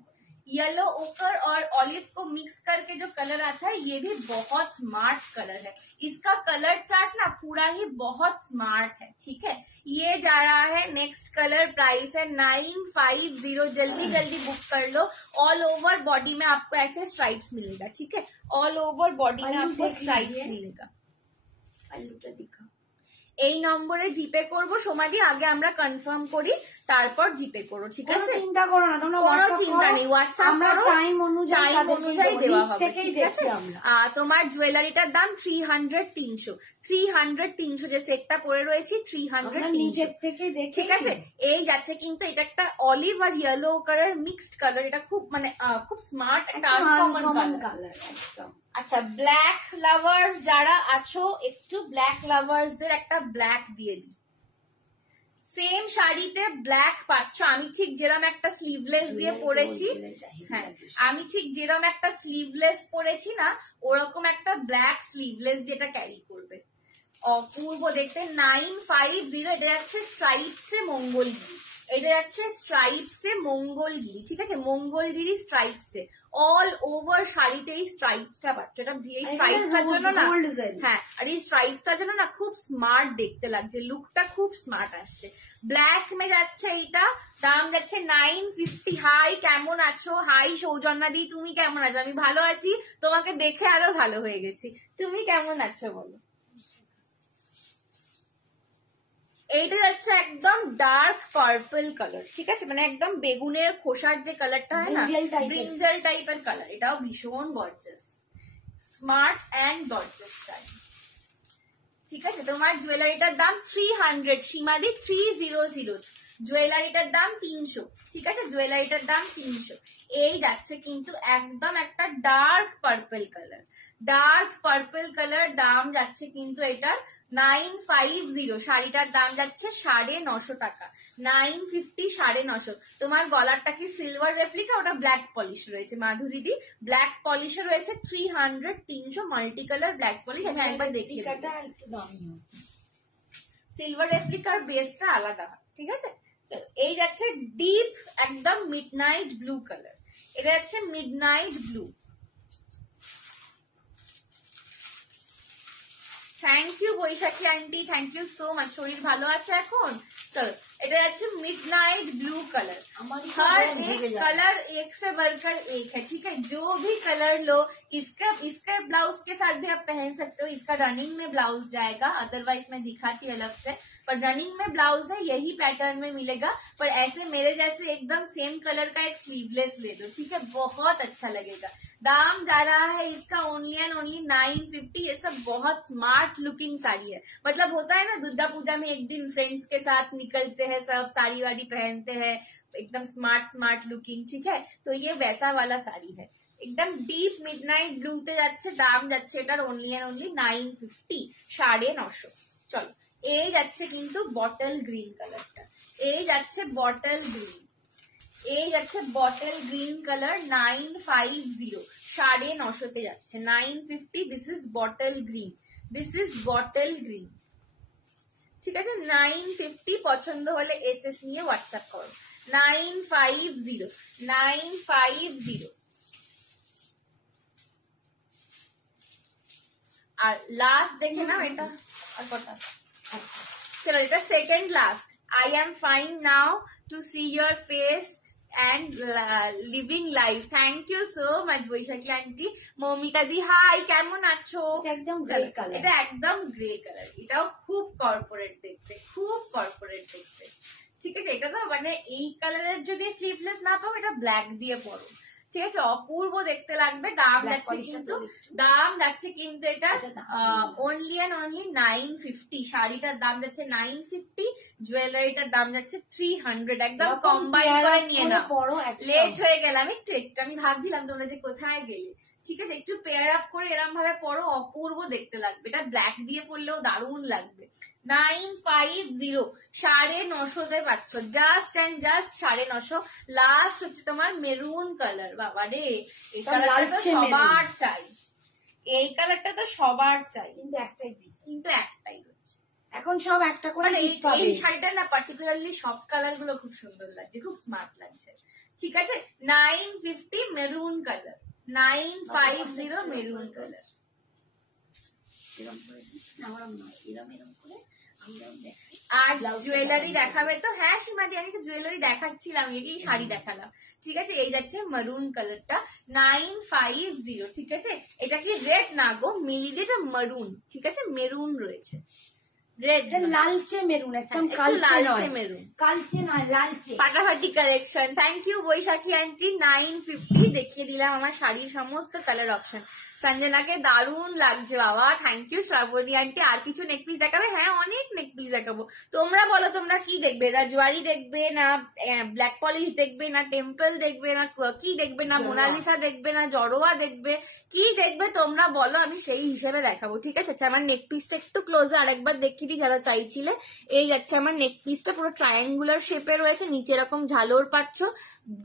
येलो ओकर और ऑलिव को मिक्स करके जो कलर आता है, ये भी बहुत स्मार्ट कलर है। इसका कलर चार्ट ना पूरा ही बहुत स्मार्ट है, ठीक है। ये जा रहा है नेक्स्ट कलर, प्राइस है 950। जल्दी जल्दी बुक कर लो। ऑल ओवर बॉडी में आपको ऐसे स्ट्राइप्स मिलेगा, ठीक है। ऑल ओवर बॉडी में आपको स्ट्राइप्स मिलेगा। আলুটা দেখা এই নম্বরে জিপে করব সোমাদি, আগে আমরা কনফার্ম করি, তারপর জিপে করো, ঠিক আছে। চিন্তা করো না তোমরা, কোনো চিন্তা নেই, হোয়াটসঅ্যাপ করো, টাইম অনুযায়ী দেওয়া হবে, ঠিক আছে। আমরা তোমার জুয়েলারিটার দাম 300-300 যে সেটটা পরে রয়েছে 300 নিচের থেকে দেখে, ঠিক আছে। এই যাচ্ছে কিন্তু এটা একটা অলিভ আর ইয়েলো কালার মিক্সড কালার, এটা খুব মানে খুব স্মার্ট একটা আনকমন কালার একদম। আচ্ছা, ব্ল্যাক লাভার্স যারা আছো, একটু ব্ল্যাক লাভার্সদের একটা ব্ল্যাক দিয়ে দিই। সেম শাড়িতে ব্ল্যাক পাচ্ছ, আমি ঠিক যেরকম একটা স্লিভলেস দিয়ে পরেছি, হ্যাঁ আমি ঠিক যেরকম একটা স্লিভলেস পরেছি না, ওরকম একটা ব্ল্যাক স্লিভলেস দিয়ে এটা ক্যারি করবে। অপূর্ব দেখতে। 950। এটা যাচ্ছে স্ট্রাইপসে মঙ্গলগিরি, এটা যাচ্ছে স্ট্রাইপসে মঙ্গলগিরি, ঠিক আছে। মঙ্গলগিরি স্ট্রাইপসে অল ওভার শাড়িতে এই স্ট্রাইপসটা পাচ্ছ। এটা এই স্ট্রাইপসটার জন্য না, হ্যাঁ, আর এই স্ট্রাইপসটার জন্য না খুব স্মার্ট দেখতে লাগছে, লুকটা খুব স্মার্ট আসছে। ব্ল্যাক মে যাচ্ছে এইটা, দাম যাচ্ছে 950। হাই, কেমন আছো? হাই সৌজন্যা দি, তুমি কেমন আছো? আমি ভালো আছি, তোমাকে দেখে আরো ভালো হয়ে গেছি। তুমি কেমন আছো বলো? এইটা যাচ্ছে একদম ডার্ক পার্পল কালার, ঠিক আছে, মানে একদম বেগুনের খোসার যে কালারটা হয় না, ব্রিঞ্জাল টাইপের কালার। এটাও ভীষণ gorgeous, smart and gorgeous sari, ঠিক আছে। তোমার জুয়েলারিটার দাম 300, সীমাদি 300। জুয়েলারিটার দাম 300, ঠিক আছে। জুয়েলারিটার দাম 300। এই যাচ্ছে কিন্তু একদম একটা dark purple colour, dark purple colour. দাম যাচ্ছে কিন্তু এটার 950। শাড়িটার দাম যাচ্ছে 950 টাকা, 950, 950। তোমার গলারটা কি সিলভার রেপ্লিকা? ওটা ব্ল্যাক পলিশ রয়েছে মাধুরী দি, ব্ল্যাক পলিশে রয়েছে 300, 300 মাল্টি কালার ব্ল্যাক পলিশ। আমি একবার দেখিয়ে দিই, সিলভার রেপ্লিকার বেসটা আলাদা হয়, ঠিক আছে। এই যাচ্ছে ডিপ একদম মিডনাইট ব্লু কালার, এটা যাচ্ছে midnight blue. Thank you Baishakhi auntie, thank you so much. শরীর ভালো আছে এখন? চলো, এটা যাচ্ছে मिडनाइट ब्लू कलर। हर एक कलर एक से बढ़कर एक है, ठीक है। जो भी कलर लो, इसका ब्लाउज के साथ भी आप पहन सकते हो। इसका रनिंग में ब्लाउज जाएगा, अदरवाइज मैं दिखाती अलग से, पर रनिंग में ब्लाउज है, यही पैटर्न में मिलेगा। पर ऐसे मेरे जैसे एकदम सेम कलर का एक स्लीवलेस ले लो, ठीक है, बहुत अच्छा लगेगा। दाम जा रहा है इसका ओनली एंड ओनली 950। ये सब बहुत स्मार्ट लुकिंग साड़ी है, मतलब होता है ना दुर्गा पूजा में एक दिन फ्रेंड्स के साथ निकलते हैं, सब साड़ी वाड़ी पहनते हैं, एकदम स्मार्ट स्मार्ट लुकिंग, ठीक है। तो ये वैसा वाला साड़ी है, एकदम डीप मिडनाइट ब्लू ते যাচ্ছে। দাম যাচ্ছে এটার ओनली एंड ओनली 950, 950। চলো, এই যাচ্ছে কিন্তু বটল গ্রিন কালারটা, এই যাচ্ছে বটল গ্রিন, এই যাচ্ছে বটল গ্রিন কালার 950, 950 তে যাচ্ছে 950। This is bottle green, this is bottle green, ঠিক আছে। 950 পছন্দ হলে এসএস নিয়ে হোয়াটসঅ্যাপ করো। 950, 950। আর লাস্ট দেখে নাও এটা, আর কটা, চলো এটা second last. I am fine now to see your face and living life. Thank you so much Baishakhi auntie. Moumita দি হাই, কেমন আছো? একদম গ্রে কালার, এটা একদম গ্রে কালার, এটাও খুব কর্পোরেট দেখতে, খুব কর্পোরেট দেখতে, ঠিক আছে। এটা তো মানে এই কালারের যদি স্লিভলেস না পাও, এটা ব্ল্যাক দিয়ে পরো, ঠিক আছে, অপূর্ব দেখতে লাগবে। দাম যাচ্ছে কিন্তু, দাম যাচ্ছে কিন্তু এটা ওনলি এন্ড ওনলি 950। শাড়িটার দাম যাচ্ছে 950, জুয়েলারিটার দাম যাচ্ছে 300। একদম কম্বাইন করে নিয়ে নাও। লেট হয়ে গেলাম একটু একটু, আমি ভাবছিলাম তোমরা যে কোথায় গেলে, ঠিক আছে। একটু পেয়ার আপ করে এরকম ভাবে পরো, অপূর্ব দেখতে লাগবে। এটা ব্ল্যাক দিয়ে পরলেও দারুণ লাগবে। 950, 950 তে পাচ্ছ, জাস্ট অ্যান্ড জাস্ট 950। লাস্ট হচ্ছে তোমার মেরুন কালার। বাবা রে, এই কালারটা তো সবার চাই, এই কালারটা তো সবার চাই, কিন্তু একটাই হচ্ছে এখন সব একটা করে মানে piece পাবে। এই শাড়িটা না পার্টিকুলারলি সব কালার গুলো খুব সুন্দর লাগছে, খুব স্মার্ট লাগছে। ঠিক আছে, 950 মেরুন কালার, 950 মেরুন কালার। এরকম করে দিস না, ওরম নয়, এরম করে আমি এরম দেখাই। আর জুয়েলারি দেখাবে তো? হ্যাঁ সীমাদি, আমি তো জুয়েলারি দেখাচ্ছিলাম, এই শাড়ি দেখালাম। ঠিক আছে, এই যাচ্ছে মারুন কালারটা 950। ঠিক আছে, এটা কি রেড না গো মিলিদি, এটা মারুন। ঠিক আছে, মেরুন রয়েছে, রেড লালচে মেরুন, একদম লালচে মেরুন, কালচে নয়, লালচে। ফাটাফাটি collection. Thank you Baishakhi auntie. 950 দেখিয়ে দিলাম আমার শাড়ির সমস্ত কালার অপশন। সঞ্জনাকে দারুণ লাগছে বাবা, থ্যাংক ইউ। শ্রাবণী আন্টি, আর কিছু নেক পিস দেখাবে? হ্যাঁ অনেক নেক পিস দেখাবো। তোমরা বলো তোমরা কি দেখবে? রাজওয়ারি দেখবে না ব্ল্যাক পলিশ দেখবে না টেম্পল দেখবে না কি দেখবে না মোনালিসা দেখবে না জড়োয়া দেখবে? কি দেখবে তোমরা বলো, আমি সেই হিসেবে দেখাবো। ঠিক আছে, আমার নেক পিসটা একটু ক্লোজে আরেকবার দেখিয়ে দিই যারা চাইছিলে। এই যাচ্ছে আমার নেক পিসটা, পুরো ট্রায়াঙ্গুলার শেপে রয়েছে, নিচে এরকম ঝালর পাচ্ছ,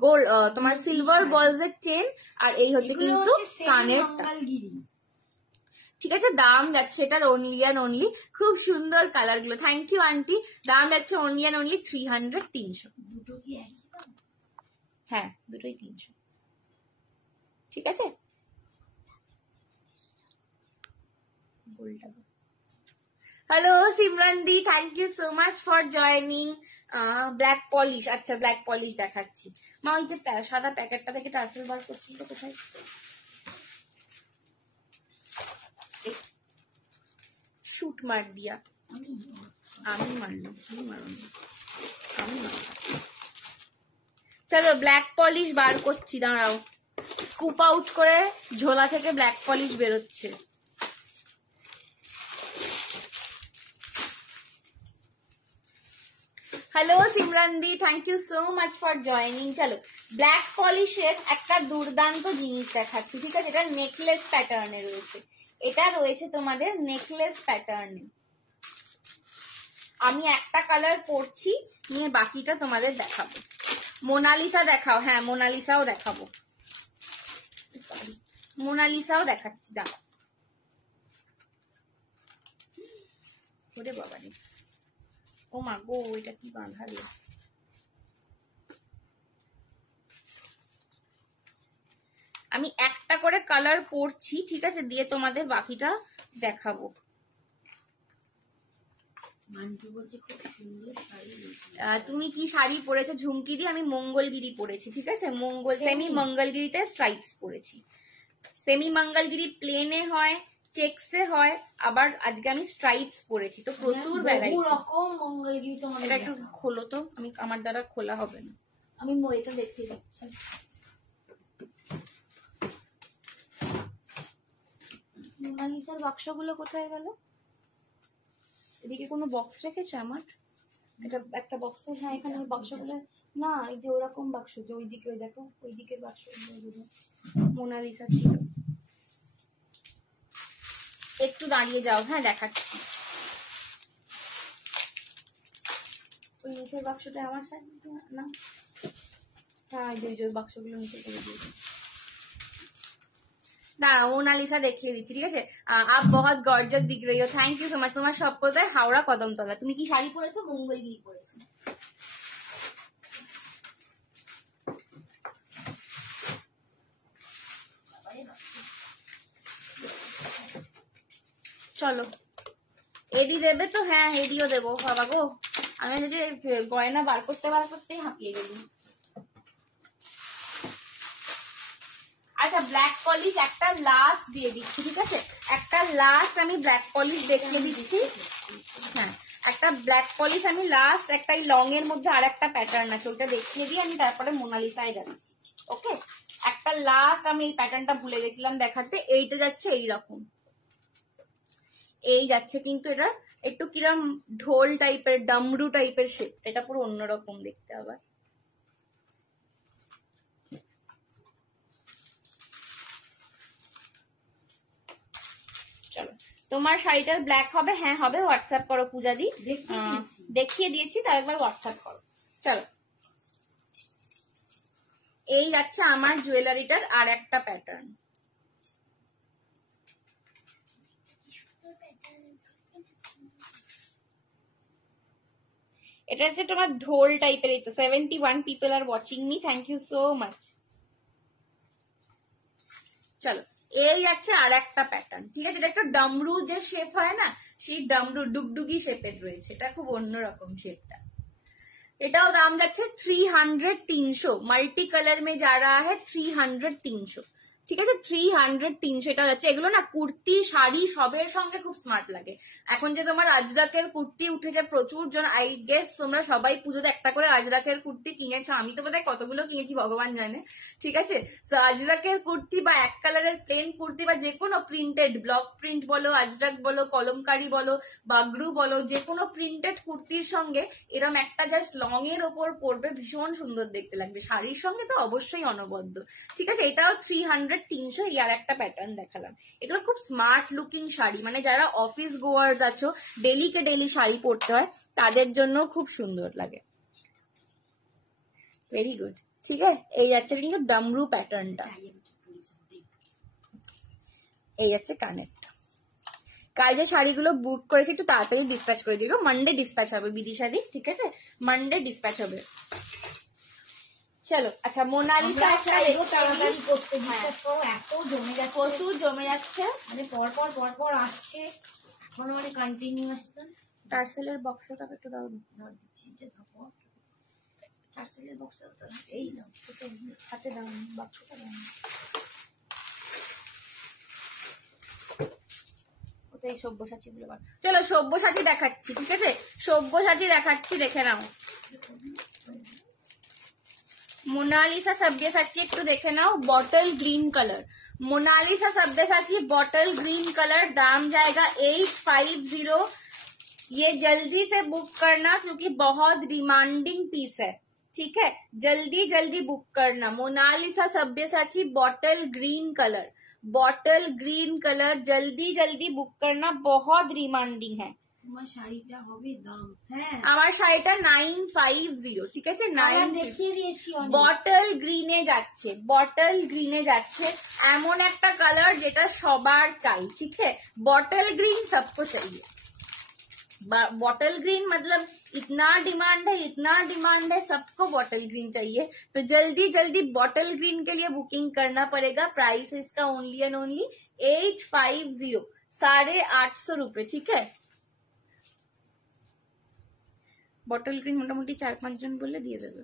গোল্ড তোমার সিলভার বলস এর চেন, আর এই হচ্ছে কিন্তু কানেরটা। ঠিক আছে, দাম যাচ্ছে এটার অনলি অ্যান্ড অনলি, খুব সুন্দর কালার গুলো। Thank you auntie. দাম যাচ্ছে অনলি অ্যান্ড অনলি 300, 300। দুটো কি একই? হ্যাঁ দুটোই 300। ঠিক আছে, হ্যালো সিমরান দি, thank you so much for joining. Black polish, আচ্ছা ব্ল্যাক পলিশ দেখাচ্ছি। মা ওই যে সাদা প্যাকেটটা থেকে টার্সেল বার করছিল তো, কোথায়? শুট মার দিয়া, আমি মারলাম, তুমি মারুন, আমি মারলাম। চলো ব্ল্যাক পলিশ বার করছি, দাঁড়াও। স্কুপ আউট করে ঝোলা থেকে ব্ল্যাক পলিশ বেরোচ্ছে। হ্যালো সিমরান দি, thank you so much for joining. চলো ব্ল্যাক পলিশের একটা দুর্দান্ত জিনিস দেখাচ্ছি। ঠিক আছে, এটা নেকলেস প্যাটার্নে রয়েছে, এটা রয়েছে তোমাদের নেকলেস প্যাটার্নে। আমি একটা কালার পরছি, নিয়ে বাকিটা তোমাদের দেখাবো। মোনালিসা দেখাও? হ্যাঁ মোনালিসাও দেখাবো, মোনালিসাও দেখাচ্ছি। দাও ওরে বাবা রে, ও মা গো, এটা কি বাঁধা রে। আমি একটা করে কালার পরছি, ঠিক আছে, দিয়ে তোমাদের বাকিটা দেখাবো। তুমি কি শাড়ি পরেছো ঝুমকি দিয়ে? আমি মঙ্গলগিরি পরেছি। ঠিক আছে, সেমি মঙ্গলগিরিতে স্ট্রাইপস পরেছি। সেমি মঙ্গলগিরি প্লেনে হয়, চেকসে হয়, আবার আজকে আমি স্ট্রাইপস পরেছি। তো প্রচুর ভ্যারাইটি রকম মঙ্গলগিরি। তোমার এটা একটু খোলো তো, আমার দ্বারা খোলা হবে না। আমি এটা দেখতে দিচ্ছি। মোনালিসার বাক্সগুলো কোথায় গেল? এদিকে কোনো বক্স রেখেছে আমার? এটা একটা বক্সে, হ্যাঁ এখানে বাক্সগুলো না, এই যে ওরকম বাক্স, যে ওইদিকে ওই দেখো, ওই দিকের বাক্সগুলো মোনালিসা ছিল। একটু দাঁড়িয়ে যাও, হ্যাঁ দেখাচ্ছি। ওই নিচের বাক্সটা আমার সাথে না, হ্যাঁ এই যে বাক্সগুলো নিচে করে দিয়েছি। না মোনালিসা দেখিয়ে দিচ্ছি। ঠিক আছে, আপ বহুত গর্জাস দিক রही हो, থ্যাংক ইউ সো মাচ। তোমার সব কোথায়? হাওড়া কদমতলা। তুমি কি শাড়ি পরেছো? মঙ্গলগিরি পরেছি। চলো এডি দেবে তো? হ্যাঁ এডিও দেবো বাবা গো, আমি যদি গয়না বার করতে হাঁপিয়ে গেলি। আচ্ছা ব্ল্যাক পলিশ একটা লাস্ট দিয়ে দিচ্ছি। ঠিক আছে, একটা লাস্ট আমি ব্ল্যাক পলিশ দেখিয়ে দিচ্ছি। হ্যাঁ একটা ব্ল্যাক পলিশ আমি লাস্ট, একটা লং এর মধ্যে আর একটা প্যাটার্ন আছে, ওটা দেখিয়ে দিয়ে আমি তারপরে মোনালিসায় যাচ্ছি। ওকে, একটা লাস্ট, আমি এই প্যাটার্নটা ভুলে গেছিলাম দেখাতে। এইটা যাচ্ছে এইরকম, এই যাচ্ছে কিন্তু এটা একটু কিরম ঢোল টাইপের, ডামরু টাইপের শেপ, এটা পুরো অন্যরকম দেখতে। আবার চলো তোমার শাড়িটার ব্ল্যাক হবে? হ্যাঁ হবে, হোয়াটসঅ্যাপ করো পূজা দি, দেখিয়ে দিয়েছি, তার একবার হোয়াটসঅ্যাপ করো। চলো এই যাচ্ছে আমার জুয়েলারিটার আর একটা প্যাটার্ন। এটা হচ্ছে তোমার ঢোল টাইপের। এই তো 71 people are watching me, thank you so much. চলো এই যাচ্ছে আর একটা প্যাটার্ন, ঠিক আছে? এটা একটা ডামরু যে শেপ হয় না, সেই ডামরু ডুগডুগি শেপের রয়েছে, এটা খুব অন্যরকম শেপটা। এটাও দাম যাচ্ছে 300 300, মাল্টি কালার মে যা রা হ্যায় 300 300, ঠিক আছে? 300 300 এটা যাচ্ছে। এগুলো না কুর্তি শাড়ি সবের সঙ্গে খুব স্মার্ট লাগে। এখন যে তোমার আজরাকের কুর্তি উঠেছে প্রচুর জন, আই গেস তোমরা সবাই পুজোতে একটা করে আজরাকের কুর্তি কিনেছো, আমি তো বোধহয় কতগুলো কিনেছি ভগবান জানে, ঠিক আছে? তো আজরাকের কুর্তি বা এক কালারের প্লেন কুর্তি বা যে কোনো প্রিন্টেড ব্লক প্রিন্ট বলো, আজরাক বলো, কলমকারি বলো, বাগরু বলো, যে কোনো প্রিন্টেড কুর্তির সঙ্গে এরকম একটা জাস্ট লং এর ওপর পরবে, ভীষণ সুন্দর দেখতে লাগবে। শাড়ির সঙ্গে তো অবশ্যই অনবদ্য, ঠিক আছে? এটাও 300 300। আর একটা প্যাটার্ন দেখালাম, এগুলো খুব স্মার্ট লুকিং শাড়ি, মানে যারা অফিস গোয়ার্স আছো, ডেলি কে ডেলি শাড়ি পরতে হয়, তাদের জন্য খুব সুন্দর লাগে। ভেরি গুড, ঠিক আছে? এই যাচ্ছে কিন্তু ডামরু প্যাটার্নটা, এই যাচ্ছে কানেরটা। কাল যে শাড়িগুলো বুক করেছি একটু তাড়াতাড়ি ডিসপ্যাচ করে দিও, মানডে ডিসপ্যাচ হবে বিধি শাড়ি, ঠিক আছে? মানডে ডিসপ্যাচ হবে। চলো আচ্ছা, মোনালিসা তাড়াতাড়ি করতে, বিশ্বাস করো এত জমে যাচ্ছে, প্রচুর জমে যাচ্ছে, মানে পর আসছে এখন, মানে কন্টিনিউয়াস। টার্সেলের বক্সটা একটু দাও, টার্সেলের বক্সটা তো এই দাও, হাতে দাও, বাক্সটা দাও, ওটাই সব্যসাচী গুলো। চলো সব্যসাচী দেখাচ্ছি, ঠিক আছে? সব্যসাচী দেখাচ্ছি, দেখে নাও। মোনালিসা সব্যসাচী একটু দেখে নাও, bottle green colour, Monalisa Sabyasachi bottle green colour, दाम जाएगा 850। ये जल्दी से बुक करना क्योंकि बहुत डिमांडिंग पीस है, ठीक है? जल्दी जल्दी बुक करना। Monalisa Sabyasachi bottle green colour, bottle green colour, जल्दी जल्दी बुक करना, बहुत डिमांडिंग है। তোমার শাড়িটা হবে দাম, হ্যাঁ আমার শাড়িটা 950, ঠিক আছে? 9 দেখিয়ে দিয়েছি। বটল গ্রিনে যাচ্ছে, বটল গ্রিনে যাচ্ছে, এমন একটা কালার যেটা সবার চাই, ঠিক है? बॉटल ग्रीन सबको चाहिए, बॉटल ग्रीन मतलब इतना डिमांड है, सबको बॉटल ग्रीन चाहिए। तो जल्दी जल्दी बॉटल ग्रीन के लिए बुकिंग करना पड़ेगा। प्राइस है इसका ओनली एंड ओनली 850, 850 रुपए, ठीक है? বটল গ্রিন মোটামুটি 4-5 জন বললে দিয়ে দেবে।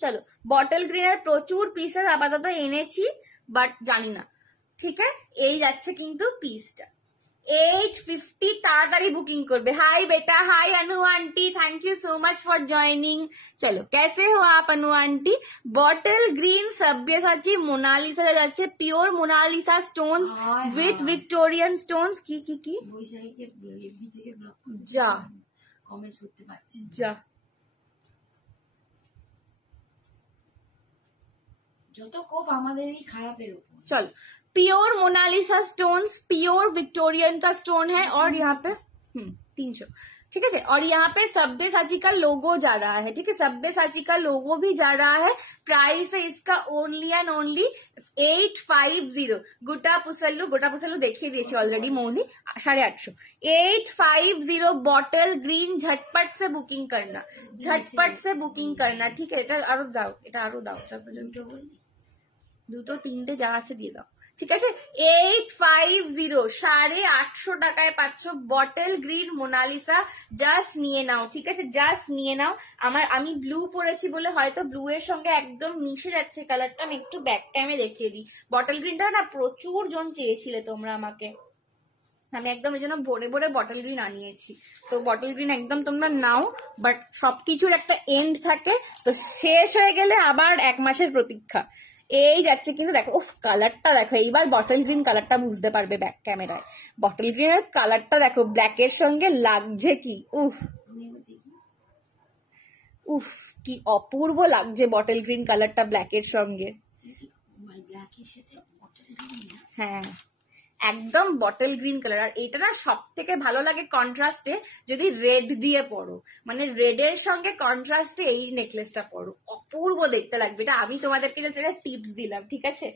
চলো, বটল গ্রিনের প্রচুর পিসেস আপাতত এনেছি, বাট জানি না, ঠিক আছে? এই যাচ্ছে কিন্তু পিসটা 850, তাড়াতাড়ি বুকিং করবে। हाय बेटा, hi Anu aunty, thank you so much for joining. चलो कैसे हो आप Anu aunty? Bottle green Sabyasachi Monalisa যাচ্ছে, pure Monalisa stones with Victorian stones. কি বৈশাখীকে এফবি থেকে ব্লক যা কমেন্টস করতে পারছি, যা যত কোপ আমাদেরই খারাপের উপর। चलो, pure Monalisa stones, pure Victorian का स्टोन है, और यहाँ पे 300, ठीक है? और यहाँ पे सब्यसाची का लोगो जा रहा है, ठीक है? सब्यसाची का लोगो भी जा रहा है। प्राइस है इसका ओनली एंड ओनली 850। गोटा पुसल्लू देखिए दिए ऑलरेडी मौली 850, 850 बॉटल ग्रीन। झटपट से बुकिंग करना, झटपट से बुकिंग करना, ठीक है? এটা আরো দাও, দুটো তিনটে যা আছে দিয়ে দাও, ঠিক আছে? 850, 850 টাকায় পাচ্ছ বটল গ্রিন মোনালিসা। জাস্ট নিয়ে নাও, ঠিক আছে? জাস্ট নিয়ে নাও। আমি ব্লু পরেছি বলে হয়তো ব্লু এর সঙ্গে একদম মিশে যাচ্ছে কালারটা। আমি একটু ব্যাক টাইমে দেখিয়ে দিই। বটল গ্রিনটা না প্রচুর জন চেয়েছিলে তোমরা আমাকে, আমি একদম এই জন্য ভরে ভরে বটল গ্রিন আনিয়েছি। তো বটল গ্রিন একদম তোমরা নাও, বাট সবকিছুর একটা এন্ড থাকে, তো শেষ হয়ে গেলে আবার 1 মাসের প্রতীক্ষা। এই যাচ্ছে কিন্তু, দেখো উফ কালারটা দেখো, এইবার বটল গ্রিন কালারটা বুঝতে পারবে ব্যাক ক্যামেরায়। বটল গ্রিনের কালারটা দেখো, ব্ল্যাকের সঙ্গে লাগছে কি, উফ কি অপূর্ব লাগছে বটল গ্রিন কালারটা ব্ল্যাকের সঙ্গে। হ্যাঁ একদম বটল গ্রিন কালার। আর এটা না সব থেকে ভালো লাগে কন্ট্রাস্টে যদি রেড দিয়ে পরো, মানে রেডের সঙ্গে কন্ট্রাস্টে এই নেকলেসটা পরো, অপূর্ব দেখতে লাগবে। এটা আমি তোমাদেরকে জাস্ট একটা টিপস দিলাম, ঠিক আছে?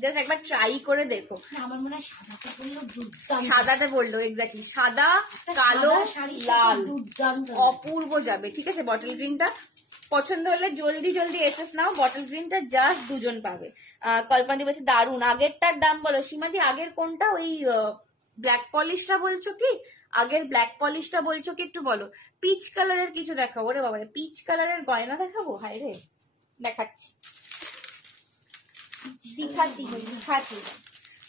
জাস্ট একবার ট্রাই করে দেখো। আমার মনে হয় সাদাটা পরলো দুর্দান্ত, সাদাটা বললো এক্স্যাক্টলি, সাদা কালো লাল দুর্দান্ত অপূর্ব যাবে, ঠিক আছে? বটল গ্রিনটা পছন্দ হলে জলদি জলদি এসএস নাও, বটল গ্রিনটা জাস্ট দুজন পাবে। কল্পনাদি বলছে দারুন, আগেরটার দাম বলো। সীমাদি আগের কোনটা? ওই ব্ল্যাক পলিশটা বলছো কি? আগের ব্ল্যাক পলিশটা বলছো কি একটু বলো। পিচ কালারের কিছু দেখাবো রে বাবারে, পিচ কালারের গয়না দেখাবো? হায় রে, দেখাচ্ছি, দেখাচ্ছি।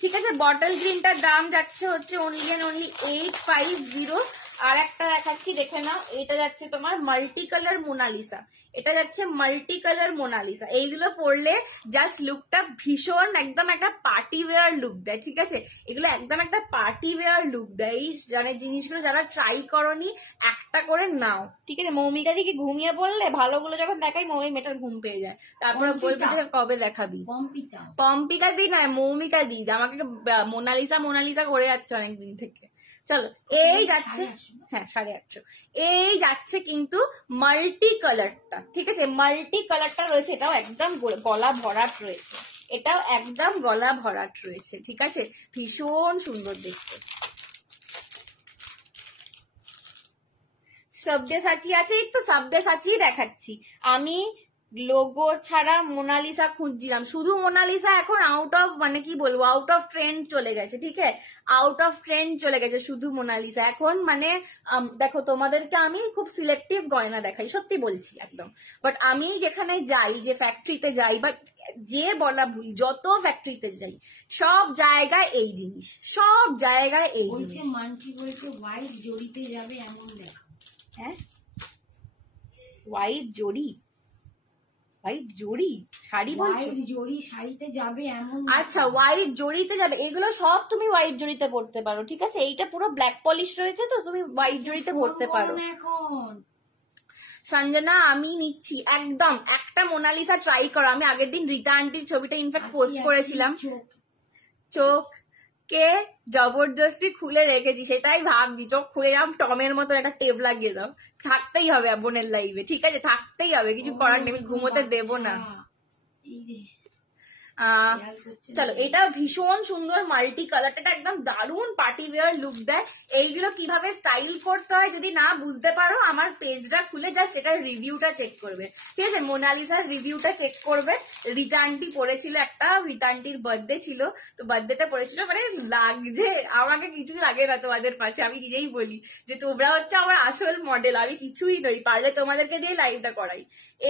ঠিক আছে, বটল গ্রিনটার দাম যাচ্ছে হচ্ছে অনলি এন্ড অনলি 850। আর একটা দেখাচ্ছি, দেখে নাও। এটা যাচ্ছে তোমার মাল্টি কালার মোনালিসা, এটা যাচ্ছে মাল্টি কালার মোনালিসা। এইগুলো পরলে জাস্ট লুকটা ভীষণ একদম একটা পার্টি ওয়্যার লুক দেয়, ঠিক আছে? এগুলো একদম একটা পার্টি ওয়্যার লুক দেয়। এই মানে জিনিসগুলো যারা ট্রাই করনি একটা করে নাও, ঠিক আছে? মৌমিকা দিকে ঘুমিয়ে পড়লে ভালোগুলো যখন দেখাই মৌমি মেটার ঘুম পেয়ে যায়, তারপরে বলবি যে কবে দেখাবি। পম্পিকা দি নয়, মৌমিকা দি আমাকে মোনালিসা মোনালিসা করে যাচ্ছে অনেকদিন থেকে। চলো, এই যাচ্ছে, হ্যাঁ 850। এই যাচ্ছে কিন্তু মাল্টি কালারটা, ঠিক আছে? মাল্টি কালারটা রয়েছে, এটাও একদম গলা ভরাট রয়েছে, এটাও একদম গলা ভরাট রয়েছে, ঠিক আছে? ভীষণ সুন্দর দেখতে। সব্যসাচী আছে, একটু সব্যসাচী দেখাচ্ছি আমি। লোগো ছাড়া মোনালিসা খুঁজছিলাম, শুধু মোনালিসা এখন আউট অফ, মানে কি বলবো, আউট অফ ট্রেন্ড চলে গেছে, ঠিক আছে? আউট অফ ট্রেন্ড চলে গেছে শুধু মোনালিসা এখন। মানে দেখো, তোমাদেরকে আমি খুব সিলেক্টিভ গয়না দেখাই, সত্যি বলছি একদম। বাট আমি যেখানে যাই, যে ফ্যাক্টরিতে যাই, বা যে বলা ভুল, যত ফ্যাক্টরিতে যাই সব জায়গায় এই জিনিস, সব জায়গায় এই জিনিস। মানটি বলছে হোয়াইট জড়িতে যাবে এমন দেখা। হ্যাঁ, হোয়াইট জড়ি, হোয়াইট জড়ি শাড়ি বলছো? জড়ি শাড়িতে যাবে এমন। আচ্ছা, হোয়াইট জড়িতে যাবে, এগুলো সব তুমি হোয়াইট জড়িতে পড়তে পারো, ঠিক আছে? এইটা পুরো ব্ল্যাক পলিশ রয়েছে, তো তুমি হোয়াইট জড়িতে পড়তে পারো। এখন সঞ্জনা আমি নিচ্ছি একদম। একটা মোনালিসা ট্রাই করো। আমি আগের দিন রীতা আন্টির ছবিটা ইনফ্যাক্ট পোস্ট করেছিলাম, চোখ কে জবরদস্তি খুলে রেখেছি, সেটাই ভাবছি চোখ খুলে যাও, টমের মতো একটা টেপ লাগিয়ে দাও। থাকতেই হবে বোনের লাইভে, ঠিক আছে? থাকতেই হবে, কিছু করার নেই, ঘুমোতে দেবো না। চলো, এটা ভীষণ সুন্দর মাল্টি কালারটা, একদম দারুণ পার্টি ওয়্যার লুক দেয়। এইগুলো কিভাবে স্টাইল করতে হয় যদি না বুঝতে পারো, আমার পেজটা খুলে জাস্ট এটার রিভিউটা চেক করবে, ঠিক আছে? মোনালিসার রিভিউটা চেক করবে। রীতা আন্টি পড়েছিল একটা, রীতা আন্টির বার্থডে ছিল, তো বার্থডেটা পড়েছিল, মানে লাগছে আমাকে, কিছুই লাগে না তোমাদের পাশে। আমি নিজেই বলি যে তোমরা হচ্ছে আমার আসল মডেল, আমি কিছুই নই, পারলে তোমাদেরকে দিয়ে লাইভটা করাই।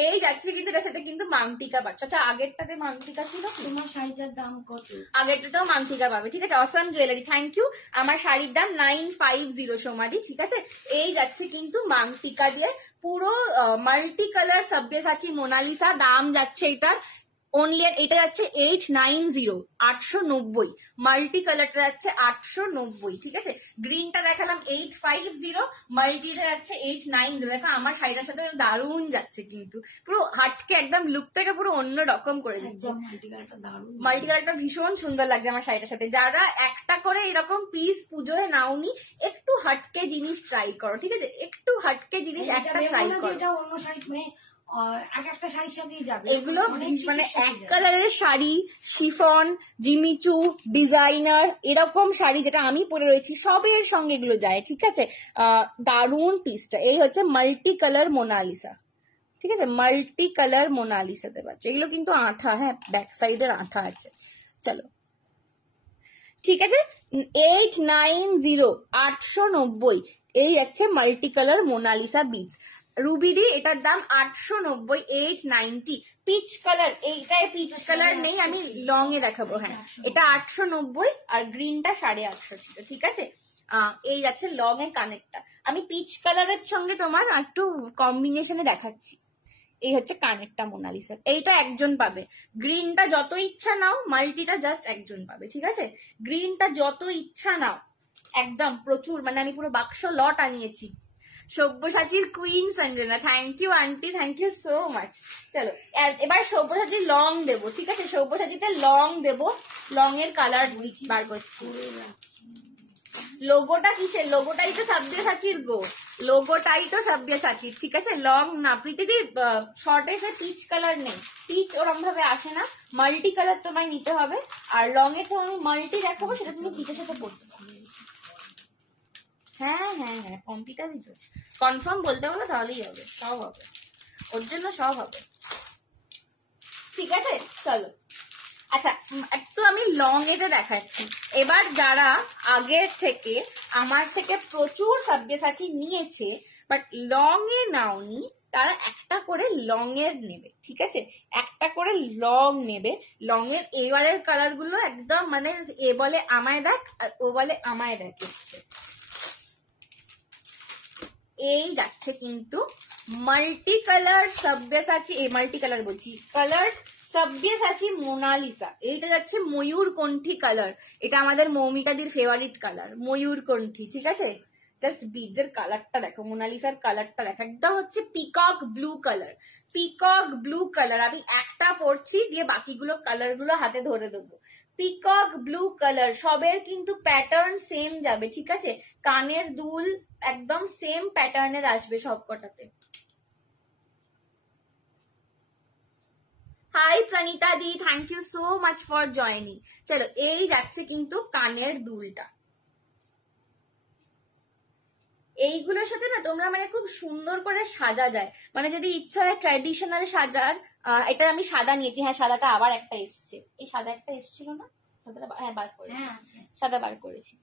এই যাচ্ছে কিন্তু এটার সাথে কিন্তু মাংটিকা পাচ্ছ। আচ্ছা, আগেরটাতে মাংটিকা ছিল, তোমার শাড়িটার দাম কত? আগেরটাতেও মাংটিকা পাবে, ঠিক আছে? Awesome jewellery, thank you. আমার শাড়ির দাম 950 সোমারি, ঠিক আছে? এই যাচ্ছে কিন্তু মাংটিকা দিয়ে পুরো মাল্টি কালার সব্যসাচী মোনালিসা। দাম যাচ্ছে এটার অনলি, এটা যাচ্ছে 890, 890। মাল্টি কালারটা যাচ্ছে 890, ঠিক আছে? গ্রিনটা দেখালাম 850, মাল্টিটা যাচ্ছে 890। দেখো আমার শাড়িটার সাথে দারুণ যাচ্ছে, কিন্তু পুরো হাটকে একদম লুকটাকে পুরো অন্য রকম করে দিচ্ছে। মাল্টি কালারটা ভীষণ সুন্দর লাগছে আমার শাড়িটার সাথে। যারা একটা করে এরকম পিস পুজোয় নাওনি, একটু হাটকে জিনিস ট্রাই করো, ঠিক আছে? একটু হাটকে জিনিস একটা ট্রাই করো। অন্য শাড়ি মানে একটা শাড়ির সাথেই যাবে, এগুলো মানে এক কালারের শাড়ি, শিফন, জিমিচু, ডিজাইনার, এরকম শাড়ি যেটা আমি পরে রয়েছি সবের সঙ্গে এগুলো যায়, ঠিক আছে? দারুণ পিসটা। এই হচ্ছে মাল্টি কালার মোনালিসা, ঠিক আছে? মাল্টি কালার মোনালিসাতে পাচ্ছ। এগুলো কিন্তু আঠা, হ্যাঁ ব্যাক সাইডের আঠা আছে। চলো, ঠিক আছে? 890, 890। এই যাচ্ছে মাল্টি কালার মোনালিসা বিডস। রুবিডি, এটার দাম 890, 890। পিচ কালার, এইটায় পিচ কালার নেই, আমি লং এ দেখাবো। হ্যাঁ, এটা 890 আর গ্রিনটা 850 ছিল, ঠিক আছে? এই যাচ্ছে লং এ কানেরটা। আমি পিচ কালারের সঙ্গে তোমার একটু কম্বিনেশনে দেখাচ্ছি। এই হচ্ছে কানেরটা মোনালিসা, এইটা একজন পাবে। গ্রিনটা যত ইচ্ছা নাও, মাল্টিটা জাস্ট একজন পাবে, ঠিক আছে? গ্রিনটা যত ইচ্ছা নাও, একদম প্রচুর, মানে আমি পুরো বাক্স লট আনিয়েছি। সব্যসাচীর queen Sanjana, thank you aunty, thank you so much. চলো, এবার সব্যসাচীর লং দেবো, ঠিক আছে? সব্যসাচীতে লং দেবো। লং এর কালার বার করছি। লোগোটা কিসের? লোগোটাই তো সাব্যসাচীর গো, লোগোটাই তো সাব্যসাচীর, ঠিক আছে? লং না প্রীতিদি, শর্ট এসে পিচ কালার নেই, পিচ ওরম ভাবে আসে না, মাল্টি কালার তোমায় নিতে হবে। আর লং এ তো আমি মাল্টি দেখাবো, সেটা তুমি পিচের সাথে পড়তে পারো। হ্যাঁ হ্যাঁ হ্যাঁ, কম্পিউটার দিতে কনফার্ম বলতে বলো, তাহলেই হবে, সব হবে, ওর জন্য সব হবে, ঠিক আছে? চলো, আচ্ছা একটু আমি লং এটা দেখাচ্ছি। এবার যারা আগের থেকে আমার থেকে প্রচুর সাব্যসাচী নিয়েছে বাট লং এ নাওনি, তারা একটা করে লং এর নেবে, ঠিক আছে? একটা করে লং নেবে। লং এর এবারের কালার গুলো একদম মানে এ বলে আমায় দেখ আর ও বলে আমায় দেখ এসছে। এই যাচ্ছে কিন্তু মাল্টি কালার সাব্যসাচী, এই মাল্টি কালার বলছি, কালার সাব্যসাচী মোনালিসা। এইটা যাচ্ছে ময়ূরকণ্ঠী কালার, এটা আমাদের মৌমিকাদির ফেভারিট কালার ময়ূরকণ্ঠী, ঠিক আছে? জাস্ট বিডস এর কালারটা দেখো, মোনালিসার কালারটা দেখো, একদম হচ্ছে peacock blue colour, peacock blue colour. আমি একটা পরছি, দিয়ে বাকিগুলো কালার গুলো হাতে ধরে দেবো। পিকক ব্লু কালার, সবের কিন্তু প্যাটার্ন সেম যাবে, ঠিক আছে? কানের দুল একদম সেম প্যাটার্নের আসবে সবকটাতে। Hi Pranita di, thank you so much for joining. চলো, এই যাচ্ছে কিন্তু কানের দুলটা। এইগুলোর সাথে না তোমরা মানে খুব সুন্দর করে সাজা যায়, মানে যদি ইচ্ছা হয় ট্র্যাডিশনাল সাজার। এটা আমি সাদা নিয়েছি, হ্যাঁ সাদাটা আবার একটা এসছে, এই সাদা একটা এসছিল না, সাদাটা হ্যাঁ বার করেছি, সাদা বার করেছি।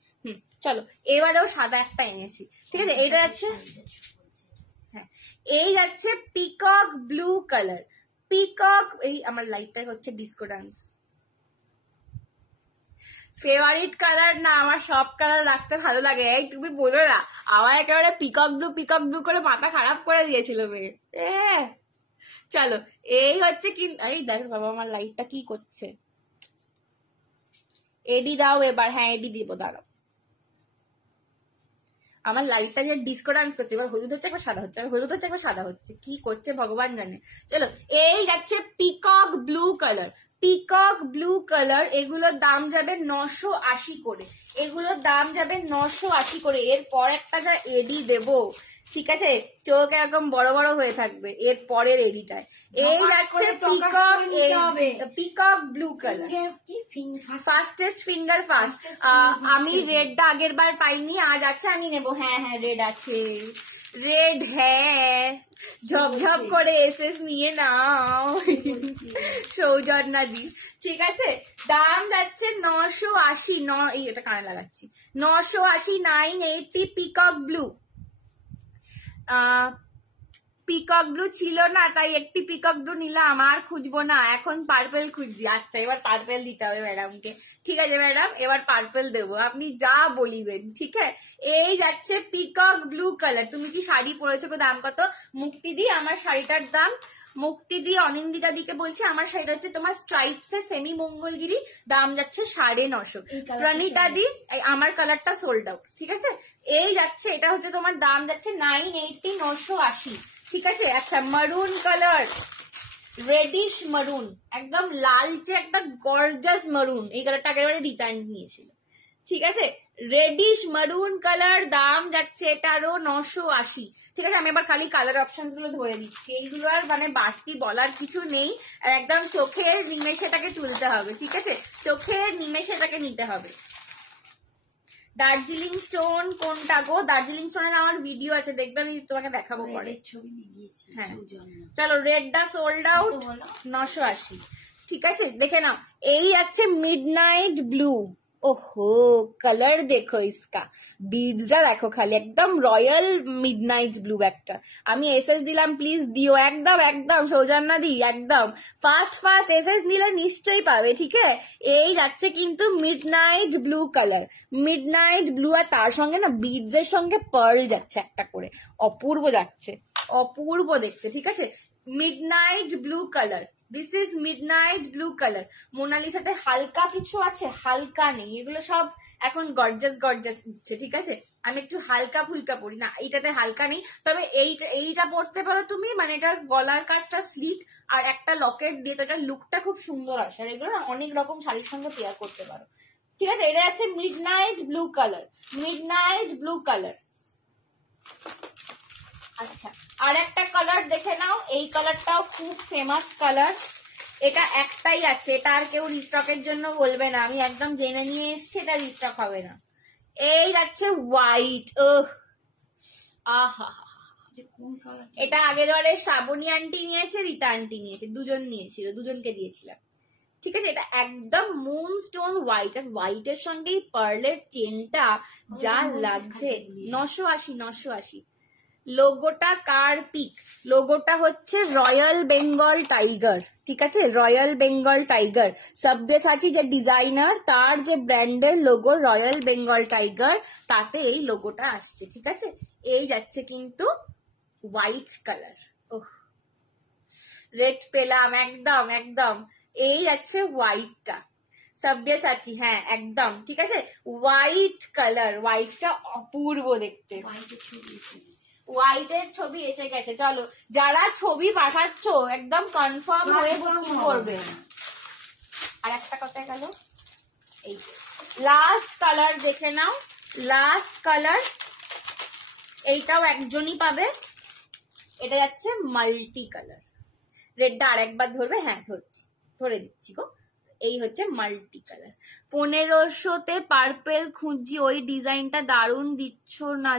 চলো এবারেও সাদা একটা এনেছি, ঠিক আছে? এটা যাচ্ছে, হ্যাঁ এই যাচ্ছে পিকক ব্লু কালার, পিকক। এই আমার লাইটটা হচ্ছে ডিসকো ডান্স, ফেভারিট কালার না, আমার সব কালার রাখতে ভালো লাগে। এই তুমি বলো না, আমার একেবারে পিকক ব্লু করে মাথা খারাপ করে দিয়েছিল মেয়ে। চলো এই হচ্ছে কি, এই দেখো বাবা আমার লাইটটা কি করছে, এডি দাও এবার, হ্যাঁ এডি দিব, দাঁড়াও। আমার লাইটটা যে ডিসকো ডান্স করছে, এবার হলুদ হচ্ছে একবার সাদা হচ্ছে, আর হলুদ হচ্ছে একবার সাদা হচ্ছে, কি করছে ভগবান জানে। চলো এই যাচ্ছে peacock blue colour, peacock blue colour. এগুলোর দাম যাবে 980 করে, এগুলোর দাম যাবে 980 করে। এরপর একটা যা এডি দেবো, ঠিক আছে, চোখ এরকম বড় বড় হয়ে থাকবে এর পরের এডিটায়। এই যাচ্ছে peacock, peacock blue colour, fastest finger fast. আমি রেডটা আগের বার পাইনি, আজ আছে, আমি নেবো। হ্যাঁ হ্যাঁ রেড আছে, রেড হ্যাঁ, ঝপঝপ করে এসএস নিয়ে নাও সৌজন্যা দি, ঠিক আছে? দাম যাচ্ছে 980, এটা কানে লাগাচ্ছি, 980, 980 পিকক ব্লু। পিকক ব্লু ছিল না, তাই একটি পিকক ব্লু নিলাম, আর খুঁজবো না, এখন পার্পেল খুঁজছি। আচ্ছা এবার পার্পেল দিতে হবে ম্যাডামকে, ঠিক আছে ম্যাডাম এবার পার্পেল দেবো, আপনি যা বলিবেন, ঠিক আছে? এই যাচ্ছে পিকক ব্লু কালার। তুমি কি শাড়ি পরেছো? দাম কত? মুক্তি দি, আমার শাড়িটার দাম, মুক্তি দি অনিন্দিতা দিকে বলছি, আমার শাড়িটা হচ্ছে তোমার স্ট্রাইপস এ সেমি মঙ্গলগিরি, দাম যাচ্ছে 950। প্রণীতা দি আমার কালারটা সোল্ড আউট, ঠিক আছে? এই যাচ্ছে, এটা হচ্ছে তোমার দাম যাচ্ছে 980, 980, ঠিক আছে? আচ্ছা মারুন কালার, রেডিশ মারুন, একদম লালচে একটা গর্জাস মারুন, এই কালারটা একেবারে রিটার্ন নিয়েছিল, ঠিক আছে? রেডিশ মারুন কালার, দাম যাচ্ছে এটারও 980, ঠিক আছে? আমি এবার খালি কালার অপশন গুলো ধরে দিচ্ছি, এইগুলো আর মানে বাড়তি বলার কিছু নেই, আর একদম চোখের নিমেষেটাকে তুলতে হবে, ঠিক আছে? চোখের নিমেষেটাকে নিতে হবে। দার্জিলিং স্টোন কোনটা গো? দার্জিলিং স্টোনের আমার ভিডিও আছে, দেখবে, আমি তোমাকে দেখাবো পরে। হ্যাঁ চলো, রেডটা সোল্ড আউট, 980, ঠিক আছে? দেখে নাও। এই আছে মিডনাইট ব্লু, ওহো কালার দেখো ইসকা, বিডসটা দেখো খালি, একদম রয়্যাল মিডনাইট ব্লু একটা। আমি এসএস দিলাম, প্লিজ দিও, একদম একদম সৌজন্যা দি, একদম ফাস্ট ফাস্ট এসএস দিলে নিশ্চয়ই পাবে, ঠিক আছে? এই যাচ্ছে কিন্তু midnight blue colour, midnight blue, আর তার সঙ্গে না বিডস এর সঙ্গে পার্ল যাচ্ছে একটা করে, অপূর্ব যাচ্ছে, অপূর্ব দেখতে, ঠিক আছে? Midnight blue colour, this is midnight blue colour. মোনালিসাতে হালকা কিছু আছে, হালকা নেই, এগুলো সব এখন গর্জাস গর্জাস উঠছে, ঠিক আছে? আমি একটু হালকা ফুলকা পরি না, এইটাতে হালকা নেই, তবে এইটা পরতে পারো তুমি, মানে এটার গলার কাজটা স্লিক আর একটা লকেট দিয়ে, তো এটার লুকটা খুব সুন্দর আসে। আর এগুলো না অনেক রকম শাড়ির সঙ্গে পেয়ার করতে পারো। ঠিক আছে, এটা আছে midnight blue colour, midnight blue colour. আচ্ছা, আর একটা কালার দেখে নাও, এই কালারটাও খুব ফেমাস কালার। এটা একটাই আছে, এটা আর কেউ রিস্টকের জন্য বলবে না, আমি একদম জেনে নিয়ে এসছি এটা রিস্টক হবে না। এই যাচ্ছে হোয়াইট, আহা, এটা আগের বারে শ্রাবণী আন্টি নিয়েছে, রীতা আন্টি নিয়েছে, দুজন নিয়েছিল, দুজনকে দিয়েছিলাম। ঠিক আছে, এটা একদম মুন স্টোন হোয়াইট, আর হোয়াইটের সঙ্গে পার্লের চেনটা যা লাগছে। 980। লোগোটা কার পিক? লোগোটা হচ্ছে রয়্যাল বেঙ্গল টাইগার। ঠিক আছে, রয়্যাল বেঙ্গল টাইগার, সাব্যসাচী যে ডিজাইনার তার যে ব্র্যান্ডের লোগো রয়্যাল বেঙ্গল টাইগার, তাতে এই লোগোটা আসছে। ঠিক আছে, এই যাচ্ছে কিন্তু হোয়াইট কালার, ওহ রেড পেলাম, একদম একদম। এই যাচ্ছে হোয়াইটটা, সাব্যসাচী, হ্যাঁ একদম ঠিক আছে, হোয়াইট কালার, হোয়াইটটা অপূর্ব দেখতে। হোয়াইটের ছবি এসে গেছে, চলো যারা ছবি পাঠাচ্ছ একদম কনফার্ম হয়ে বুকিং করবে। আর একটা কথা গেল, এই লাস্ট কালার দেখে নাও, লাস্ট কালার, এইটাও একজনই পাবে। এটা যাচ্ছে মাল্টি কালার, রেডটা আর একবার ধরবে, হ্যাঁ ধরছি, ধরে দিচ্ছি গো। এই হচ্ছে মাল্টি কালার, 1500-তে পার্পেল খুঁজছি, ওই ডিজাইনটা দারুণ দিচ্ছ না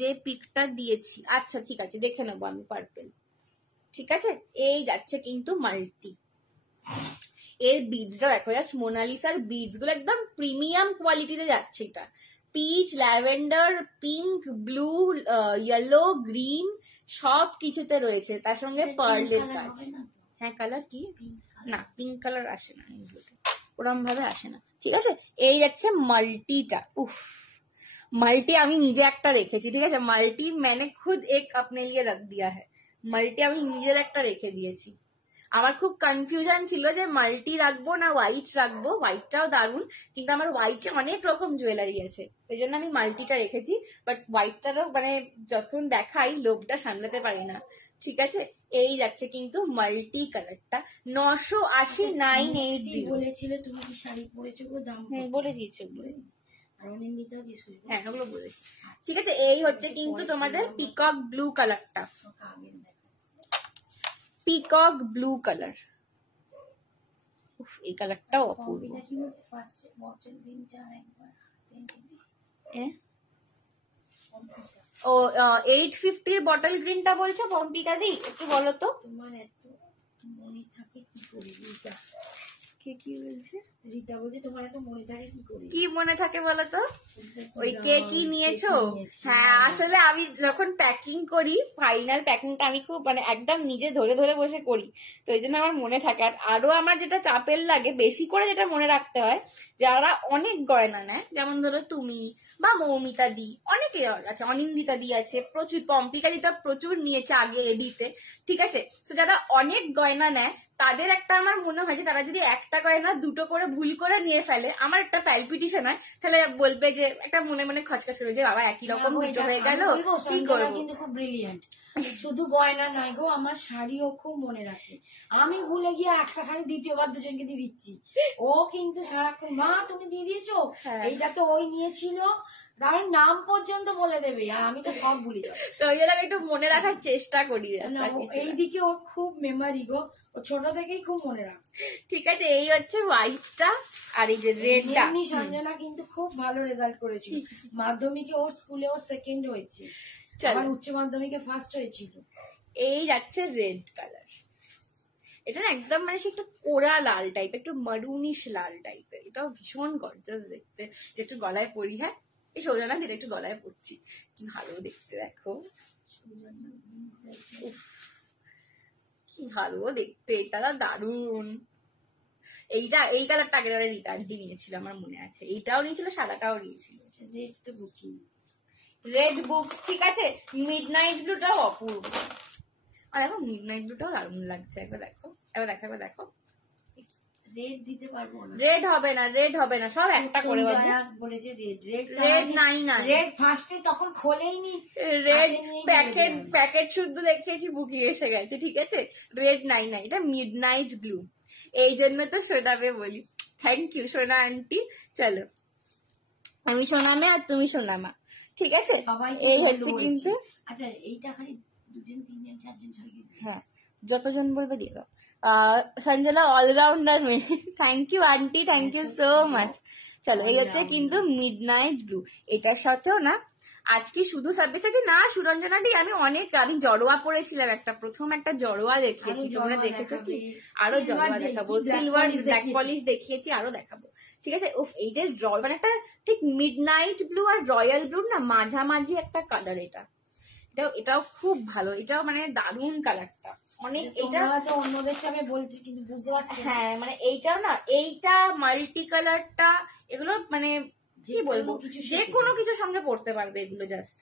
যে পিকটা দিয়েছি। আচ্ছা ঠিক আছে, দেখে নেবো আমি পার্পেল। ঠিক আছে, এই যাচ্ছে কিন্তু মাল্টি। এর বিডসটা দেখো, জাস্ট মোনালিসার বিডস গুলো একদম প্রিমিয়াম কোয়ালিটিতে যাচ্ছে। এটা peach, lavender, pink, blue, yellow, green সব কিছুতে রয়েছে, তার সঙ্গে পার্লের কাজ। হ্যাঁ কালার কি? না পিঙ্ক কালার আসে না এগুলোতে, ওরম ভাবে আসে না। ঠিক আছে, এই যাচ্ছে মাল্টিটা। উফ, মাল্টি আমি নিজে একটা রেখেছি। ঠিক আছে, মাল্টি मैंने खुद एक अपने लिए रख दिया है, মাল্টি আমি নিজের একটা রেখে দিয়েছি। আমার খুব কনফিউশন ছিল যে মাল্টি রাখবো না হোয়াইট রাখবো, হোয়াইটটাও দারুণ, কিন্তু আমার হোয়াইটে অনেক রকম জুয়েলারি আছে, ওই জন্য আমি মাল্টিটা রেখেছি। বাট হোয়াইটটারও মানে যখন দেখাই লোভটা সামলাতে পারি না। ঠিক আছে, এই যাচ্ছে কিন্তু মাল্টি কালারটা, 980 980 বলেছিল। তুমি কি শাড়ি পরেছো গো? দাম বলে দিয়েছে, বলে হ্যাঁ ওগুলো বলেছি। ঠিক আছে, আচ্ছা, এই হচ্ছে কিন্তু তোমাদের পিকক ব্লু কালারটা, পিকক ব্লু কালার। এই কালারটাও অপূর্ব। ও 850 বটল গ্রিনটা বলছো পম্পিকা দি, একটু বলো তো। তোমার এত মনে থাকে কি করে? কি বলছে রীতা? বলছে তোমার এত মনে থাকে কি করে? কি মনে থাকে বলো তো? ওই কে কি নিয়েছো? হ্যাঁ আসলে আমি যখন প্যাকিং করি, ফাইনাল প্যাকিংটা আমি খুব মানে একদম নিজে ধরে ধরে বসে করি, তো এই জন্য আমার মনে থাকে। আর আরো আমার যেটা চাপের লাগে বেশি করে, যেটা মনে রাখতে হয়, যারা অনেক গয়না নেয়, যেমন ধরো তুমি বা মৌমিতা দি, অনেকে আছে, অনিন্দিতা দি আছে, প্রচুর, পম্পিকা দি তো প্রচুর নিয়েছে আগে এডিতে। ঠিক আছে, তো যারা অনেক গয়না নেয় তাদের একটা আমার মনে হয় যে তারা যদি একটা গয়না দুটো করে ভুল করে নিয়ে ফেলে, আমার একটা প্যালপিটেশন হয়, তাহলে বলবে যে একটা মনে মনে খচখচ করে যে বাবা একই রকম দুটো হয়ে গেল, কি করবো। কিন্তু খুব ব্রিলিয়ান্ট, শুধু গয়না নয় গো, আমার শাড়িও খুব মনে রাখে। আমি ভুলে গিয়ে একটা শাড়ি দ্বিতীয়বার দুজনকে দিয়ে দিচ্ছি, ও কিন্তু সারাক্ষণ মা তুমি দিয়ে দিয়েছো, এইটা তো ওই নিয়েছিল, কারণ নাম পর্যন্ত বলে দেবে, আর আমি তো সব ভুলে যাবো। তো ওই জন্য আমি একটু মনে রাখার চেষ্টা করি। এইদিকে ওর খুব মেমারি গো, ও ছোট থেকেই খুব মনে রাখ। ঠিক আছে, এই হচ্ছে হোয়াইটটা, আর এই যে রেডটা। সঞ্জনা কিন্তু খুব ভালো রেজাল্ট করেছিল, মাধ্যমিকে ওর স্কুলে ও সেকেন্ড হয়েছে, আবার উচ্চ মাধ্যমিকে ফার্স্ট হয়েছিল। এই যাচ্ছে রেড কালার, এটা একদম মানে একটু কোরা লাল টাইপ, একটু মারুনিশ লাল টাইপের, এটাও ভীষণ গর্জাস দেখতে। একটু গলায় পরি, হ্যাঁ এই সৌজনা দিলে একটু গলায় পড়ছি, ভালো দেখতে, দেখো কি ভালো দেখতে, এটা দারুন। এইটা এই কালারটা আগের বারে রীতা আন্টি নিয়েছিল আমার মনে আছে, এইটাও নিয়েছিল, সাদাটাও নিয়েছিল, রেড তো বুকিং, রেড বুক। ঠিক আছে, মিডনাইট ব্লুটাও অপূর্ব, আর এখন মিডনাইট ব্লুটাও দারুণ লাগছে, একবার দেখো, একবার দেখো, একবার দেখো, রেড দিতে পারবো না, রেড হবে না, রেড হবে না, সব একটা করে বাবু। বলেছে রেড, রেড রেড নাই না, রেড ফার্স্টে তখন খোলেইনি, রেড প্যাকেট, প্যাকেট শুদ্ধ দেখিয়েছি, বুকিং এসে গেছে, ঠিক আছে। রেড নাই না, এটা মিড নাইট ব্লু, এই জন্য তো সোনাবে বলি। থ্যাংক ইউ সোনা আন্টি। চলো, আমি সোনামে আর তুমি সোনামা, ঠিক আছে। এই হচ্ছে কিন্তু, আচ্ছা এইটা খালি 2 জন 3 জন 4 জন সবাইকে, হ্যাঁ যতজন বলবে দিয়ে দাও। সঞ্জনা অলরাউন্ডার মেয়ে, thank you aunty, thank you so much. চলো, এই হচ্ছে কিন্তু মিড নাইট ব্লু। এটার সাথেও না আজকে শুধু সার্ভিস আছে না সুরঞ্জনাদি, আমি জড়োয়া পরেছিলাম, প্রথম একটা জড়োয়া দেখিয়েছি, তোমরা দেখেছো কি? আরো জড়োয়া দেখাবো, সিলভার ব্ল্যাক পলিশ দেখিয়েছি, আরো দেখাবো, ঠিক আছে। এই যে মানে একটা ঠিক মিড নাইট ব্লু আর রয়্যাল ব্লু না মাঝামাঝি একটা কালার, এটাও খুব ভালো, এটাও মানে দারুণ কালারটা অনেক। এটা তো অন্যদের আমি বলছি কিন্তু বুঝতে পারছি, হ্যাঁ মানে এইটাও না, এইটা মাল্টি কালারটা, এগুলো মানে কি বলবো, যে কোনো কিছুর সঙ্গে পড়তে পারবে এগুলো, জাস্ট।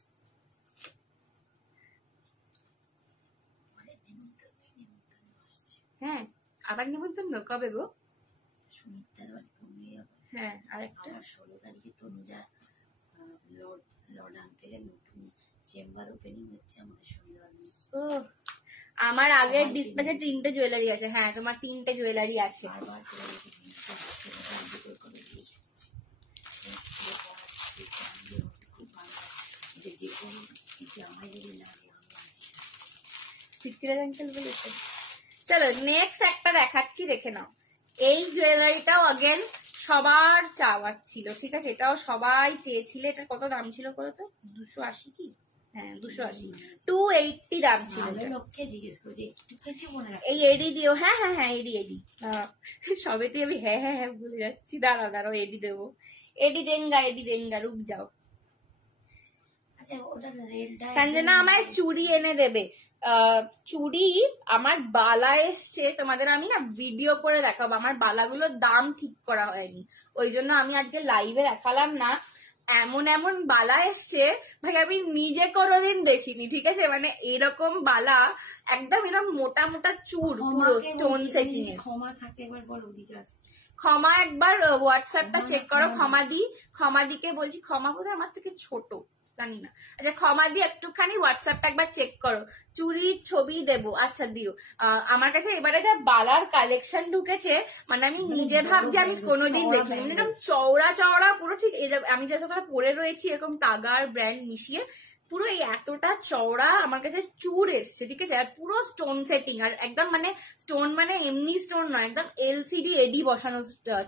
হ্যাঁ আবার নিমন্ত্রণ কবে গো? হ্যাঁ আরেকটা 16 তারিখে তনুজা লর্ড আঙ্কেলের নতুন চেম্বার ওপেনিং হচ্ছে আমাদের শনিবার। ও আমার আগের ডিসপ্লেতে 3টে জুয়েলারি আছে। হ্যাঁ তোমার 3টে জুয়েলারি আছে। চলো নেক্সট একটা দেখাচ্ছি, দেখে নাও। এই জুয়েলারিটাও অগেন সবার চাওয়ার ছিল, ঠিক আছে। এটাও সবাই চেয়েছিল। এটা কত দাম ছিল বলো তো? 280 কি? হ্যাঁ 280, 280 দাম ছিল। লোককে জিজ্ঞেস করছি এই এডি দিও। হ্যাঁ হ্যাঁ হ্যাঁ এডি সবেতে আমি হ্যাঁ হ্যাঁ হ্যাঁ ভুলে যাচ্ছি। দাঁড়াও এডি দেবো। এডি দেঙ্গা রুক যাও। আচ্ছা ওটা সঞ্জনা আমায় চুড়ি এনে দেবে। চুড়ি আমার বালা এসছে, তোমাদের আমি না ভিডিও করে দেখাবো। আমার বালাগুলোর দাম ঠিক করা হয়নি, ওই জন্য আমি আজকে লাইভে দেখালাম না। এমন এমন বালা এসছে ভাই, আমি নিজে কোনোদিন দেখিনি, ঠিক আছে। মানে এরকম বালা, একদম এরকম মোটা মোটা চুর, পুরো স্টোন সেটিং এ। ক্ষমা থাকে একবার বলো, ক্ষমা একবার হোয়াটসঅ্যাপটা চেক করো। ক্ষমাদিকে বলছি, ক্ষমা বোধহয় আমার থেকে ছোট, জানি না। আচ্ছা ক্ষমাদি একটুখানি হোয়াটসঅ্যাপটা একবার চেক করো, চুরির ছবি দেবো। আচ্ছা দিও। আমার কাছে এবারে যা বালার কালেকশন ঢুকেছে, মানে আমি নিজে ভাবছি আমি কোনোদিন দেখিনি। এরকম চওড়া চওড়া পুরো, ঠিক আমি যতটা পরে রয়েছি এরকম টাগার ব্র্যান্ড মিশিয়ে পুরো এই এতটা চওড়া আমার কাছে চুর এসছে, ঠিক আছে। আর পুরো স্টোন সেটিং, আর একদম মানে স্টোন মানে এমনি স্টোন নয়, একদম এলসিডি এডি বসানো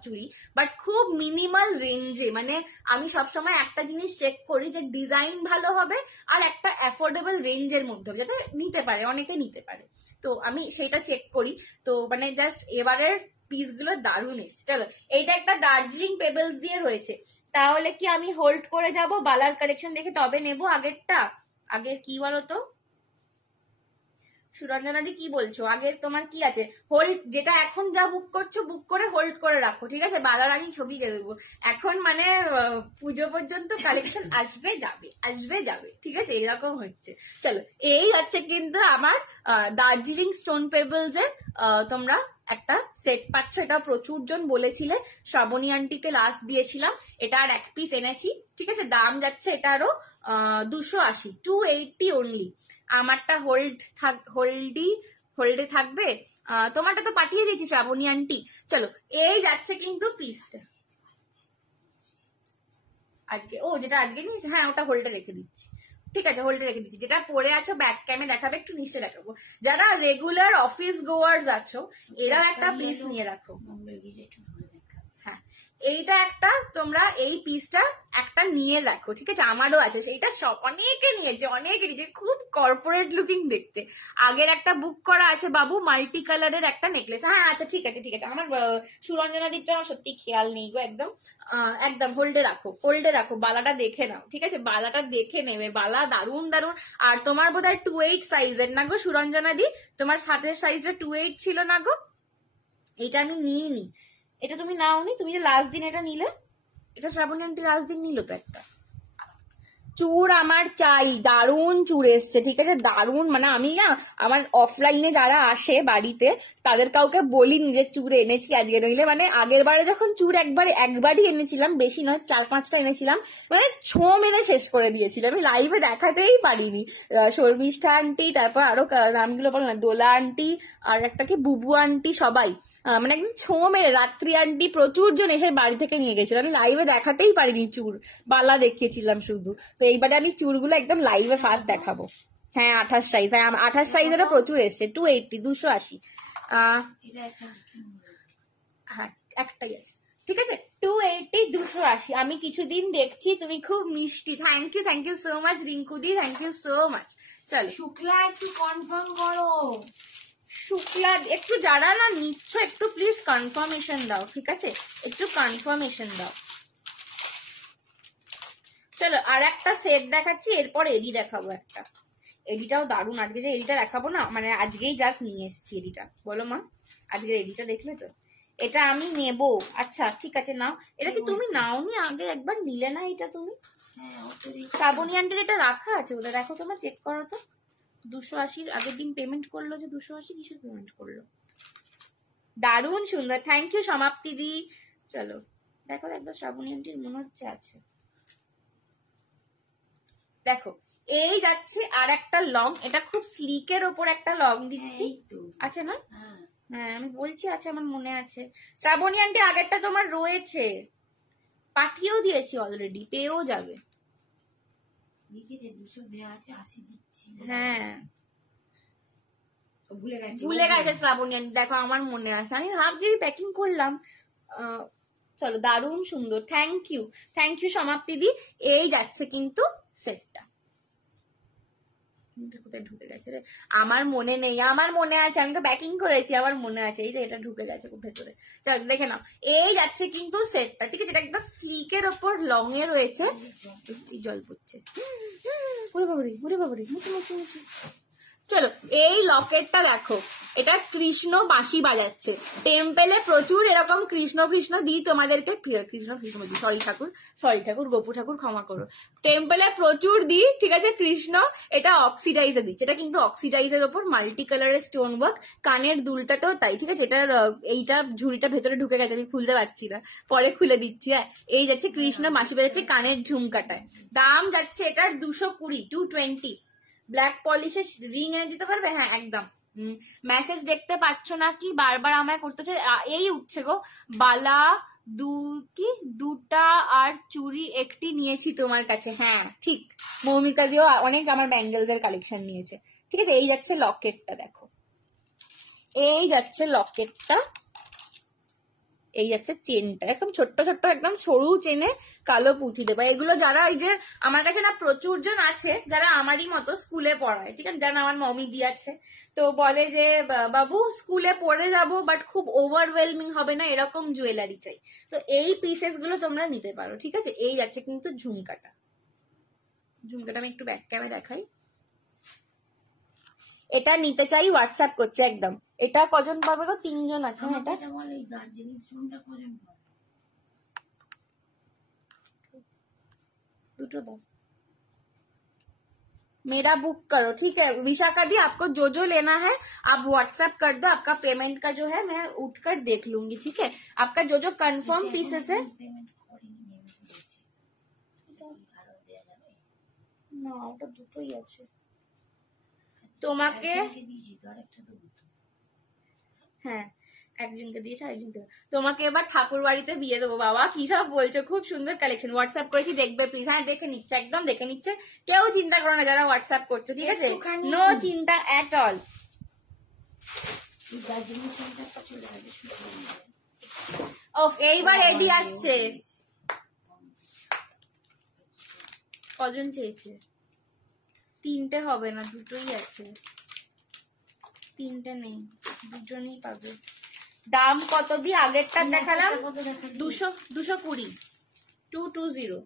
চুড়ি, বাট খুব মিনিমাল রেঞ্জে। মানে আমি সবসময় একটা জিনিস চেক করি যে ডিজাইন ভালো হবে আর একটা অ্যাফোর্ডেবল রেঞ্জের মধ্যে হবে, যাতে নিতে পারে, অনেকে নিতে পারে। তো আমি সেটা চেক করি। তো মানে জাস্ট এবারের পিসগুলো দারুণ এসছে। চলো, এইটা একটা দার্জিলিং পেবেলস দিয়ে রয়েছে। তাহলে কি আমি হোল্ড করে যাব বালার কালেকশন দেখে তবে নেব আগেরটা? আগের কি বলো তো সুরঞ্জনাদি, কি বলছো? আগের তোমার কি আছে? হোল্ড, যেটা এখন যা বুক করছো বুক করে হোল্ড করে রাখো, ঠিক আছে। বালার আমি ছবি দিয়ে দেবো এখন, মানে পুজো পর্যন্ত কালেকশন আসবে যাবে, ঠিক আছে। এরকম হচ্ছে। চলো, এই হচ্ছে কিন্তু আমার দার্জিলিং স্টোন পেবলস এর তোমরা একটা সেট পাচ্ছ। এটা প্রচুর জন বলেছিলে, শ্রাবণী আন্টিকে লাস্ট দিয়েছিলাম। এটা আর এক পিস এনেছি, ঠিক আছে। দাম যাচ্ছে এটা আরো 280, 280 অনলি। আমারটা হোল্ডে থাকবে। তোমারটা তো পাঠিয়ে দিয়েছি শ্রাবণী আন্টি। চলো, এই যাচ্ছে কিন্তু পিসটা আজকে। যেটা আজকে নিয়েছে, হ্যাঁ ওটা হোল্ডে রেখে দিচ্ছি, ঠিক আছে। হোল্ডে রেখে দিচ্ছি। যেটা পরে আছো ব্যাক ক্যামে দেখাবে, একটু নিশ্চয় দেখাবো। যারা রেগুলার অফিস গোয়ার্স আছো এরাও একটা পিস নিয়ে রাখো। হ্যাঁ এইটা একটা, তোমরা এই পিসটা একটা নিয়ে রাখো, ঠিক আছে। আমারও আছে সেইটা, সব অনেকে নিয়েছে, খুব কর্পোরেট লুকিং দেখতে। আগের একটা বুক করা আছে বাবু, মাল্টি কালারের একটা নেকলেস। হ্যাঁ আচ্ছা ঠিক আছে। আমার সুরঞ্জনা দিকটা আমার সত্যি খেয়াল নেই গো, একদম হোল্ডে রাখো। বালাটা দেখে নাও, ঠিক আছে। বালাটা দেখে নেবে, বালা দারুণ। আর তোমার বোধহয় 28 সাইজের না গো সুরঞ্জনা দি? তোমার সাথের সাইজটা 28 ছিল না গো? এটা আমি নিইনি। এটা তুমি নাওনি, তুমি যে লাস্ট দিন এটা নিলে, এটা শ্রাবণী আন্টি লাস্ট দিন নিল তো একটা। চুর আমার চাই, দারুণ চুর এসছে, ঠিক আছে, দারুণ, মানে আমি না আমার অফলাইনে যারা আসে বাড়িতে তাদের কাউকে বলিনি যে চুর এনেছি আজকে, নইলে মানে আগের বারে যখন চুর একবারই এনেছিলাম, বেশি নয় 4-5টা এনেছিলাম, মানে ছো মেরে শেষ করে দিয়েছিল, আমি লাইভে দেখাতেই পারিনি। শর্মিষ্ঠা আন্টি, তারপর আরো নামগুলো বলো না, দোলা আন্টি আর একটা কি বুবু আন্টি, সবাই মানে একদম ছো মেরে, রাত্রি আন্টি প্রচুর জন এসে বাড়ি থেকে নিয়ে গেছিল, আমি লাইভে দেখাতেই পারিনি চুর, বালা দেখিয়েছিলাম শুধু। তো এইবারে আমি চুরগুলো একদম লাইভে ফার্স্ট দেখাবো। হ্যাঁ 28 সাইজ, হ্যাঁ 28 সাইজেরও প্রচুর এসছে, 280 280। হ্যাঁ একটাই আছে, ঠিক আছে, 280 280। আমি কিছুদিন দেখছি তুমি খুব মিষ্টি, থ্যাংক ইউ সো মাচ রিঙ্কুদি, থ্যাংক ইউ সো মাচ। চলো শুক্লা একটু কনফার্ম করো। শুক্লা একটু যারা না নিচ্ছ একটু প্লিজ কনফার্মেশন দাও, ঠিক আছে, একটু কনফার্মেশন দাও। চলো আর একটা সেট দেখাচ্ছি, এরপর এডি দেখাবো একটা, এডিটাও দারুণ, আজকে যে এডিটা দেখাবো না, মানে আজকেই জাস্ট নিয়ে এসেছি এডিটা। বলো মা, আজকের এডিটা দেখলে তো? এটা আমি নেব, আচ্ছা ঠিক আছে নাও। এটা কি তুমি নাওনি আগে একবার, নিলে না এটা তুমি? শ্রাবণী আন্টির এটা রাখা আছে ওদের, দেখো তোমার চেক করো তো। 280 আগের দিন পেমেন্ট করলো যে 280, কিসের পেমেন্ট করলো? দারুণ সুন্দর, থ্যাংক ইউ সমাপ্তি দি। চলো দেখো একবার শ্রাবণী আন্টির মনে হচ্ছে আছে, দেখো এই যাচ্ছে আর একটা লং, এটা খুব স্লিকের ওপর একটা লং দিচ্ছি, আছে না? হ্যাঁ আমি বলছি আছে, আমার মনে আছে। শ্রাবণী আন্টি আগেরটা তোমার রয়েছে, পাঠিয়েও দিয়েছি অলরেডি, পেয়েও যাবে। হ্যাঁ ভুলে গেছে শ্রাবণী আন্টি, দেখো আমার মনে আছে, আমি ভাবছি প্যাকিং করলাম। চলো দারুণ সুন্দর, থ্যাংক ইউ সমাপ্তি দি। এই যাচ্ছে কিন্তু সেটটা, কোথায় ঢুকে গেছে রে, আমার মনে নেই, আমার মনে আছে, আমি তো প্যাকিং করেছি, আমার মনে আছে, এই যে এটা ঢুকে গেছে ভেতরে। চল দেখে নাও, এই যাচ্ছে কিন্তু সেটটা, ঠিক আছে, এটা একদম স্লিকের ওপর লং এ রয়েছে। জল পড়ছে, ওরে বাবারে মুছে। চলো এই লকেটটা দেখো, এটা কৃষ্ণ বাঁশি বাজাচ্ছে, টেম্পেলে প্রচুর এরকম কৃষ্ণ দিই তোমাদেরকে, কৃষ্ণ সরি ঠাকুর গোপু ঠাকুর ক্ষমা করো, টেম্পেলে প্রচুর দিই, ঠিক আছে, কৃষ্ণ। এটা অক্সিডাইজে দিচ্ছে, এটা কিন্তু অক্সিডাইজের ওপর মাল্টি কালারের স্টোন ওয়ার্ক, কানের দুলটাতেও তাই, ঠিক আছে, এটা এইটা ঝুড়িটা ভেতরে ঢুকে গেছে, আমি খুলতে পারছি না, পরে খুলে দিচ্ছি। হ্যাঁ এই যাচ্ছে কৃষ্ণ বাঁশি বাজাচ্ছে কানের ঝুমকাটায়, দাম যাচ্ছে এটার 220 220। ব্ল্যাক পলিশের রিং এনে দিতে পারবে? হ্যাঁ একদম। মেসেজ দেখতে পাচ্ছ না কি বারবার আমায় করতেছে? এই উঠছে গো, বালা দুটা আর চুড়ি একটি নিয়েছি তোমার কাছে, হ্যাঁ ঠিক, মৌমিকা দিয়েও অনেক আমার ব্যাঙ্গেলস এর কালেকশন নিয়েছে, ঠিক আছে। এই যাচ্ছে লকেটটা, দেখো এই যাচ্ছে লকেটটা, এই যাচ্ছে চেনটা, একদম ছোট্ট একদম সরু চেনে কালো পুঁথি দেবো। এগুলো যারা এই যে আমার কাছে না প্রচুর জন আছে যারা আমারই মতো স্কুলে পড়ায়, ঠিক আছে, যারা আমার মমি দি আছে, তো বলে যে বাবু স্কুলে পড়ে যাব বাট খুব ওভারওয়েলমিং হবে না, এরকম জুয়েলারি চাই, তো এই পিসেস গুলো তোমরা নিতে পারো, ঠিক আছে। এই যাচ্ছে কিন্তু ঝুমকাটা আমি একটু ব্যাক ক্যামেরা দেখাই, এটা নিতে চাই, হোয়াটসঅ্যাপ করছে একদম। এটা কজন পাবে গো? 3 জন আছে। এটা দুটো দাও, मेरा बुक करो, ठीक है विशाखा दी, आपको जो लेना है आप व्हाट्सएप कर दो, आपका पेमेंट का जो है मैं उठकर देख लूंगी, ठीक है। आपका जो कंफर्म पीसेस है না ওটা দুটোই আছে তোমাকে, হ্যাঁ একজনকে দিয়েছে আরেকজনকে, তোমাকে এবার ঠাকুর বাড়িতে বিয়ে দেবো। বাবা কি সব বলছো, খুব সুন্দর কালেকশন, হোয়াটসঅ্যাপ করেছি দেখবে প্লিজ। হ্যাঁ দেখে নিচ্ছে, একদম দেখে নিচ্ছে, কেউ চিন্তা করো না যারা হোয়াটসঅ্যাপ করছো, ঠিক আছে, নো চিন্তা এট অল। এইবার এডি আসছে, কজন চেয়েছে? 3টে হবে না, দুটোই আছে, 3টে নেই, দুজনেই পাবে। দাম কত দিয়ে আগেরটা দেখালাম? 220 220,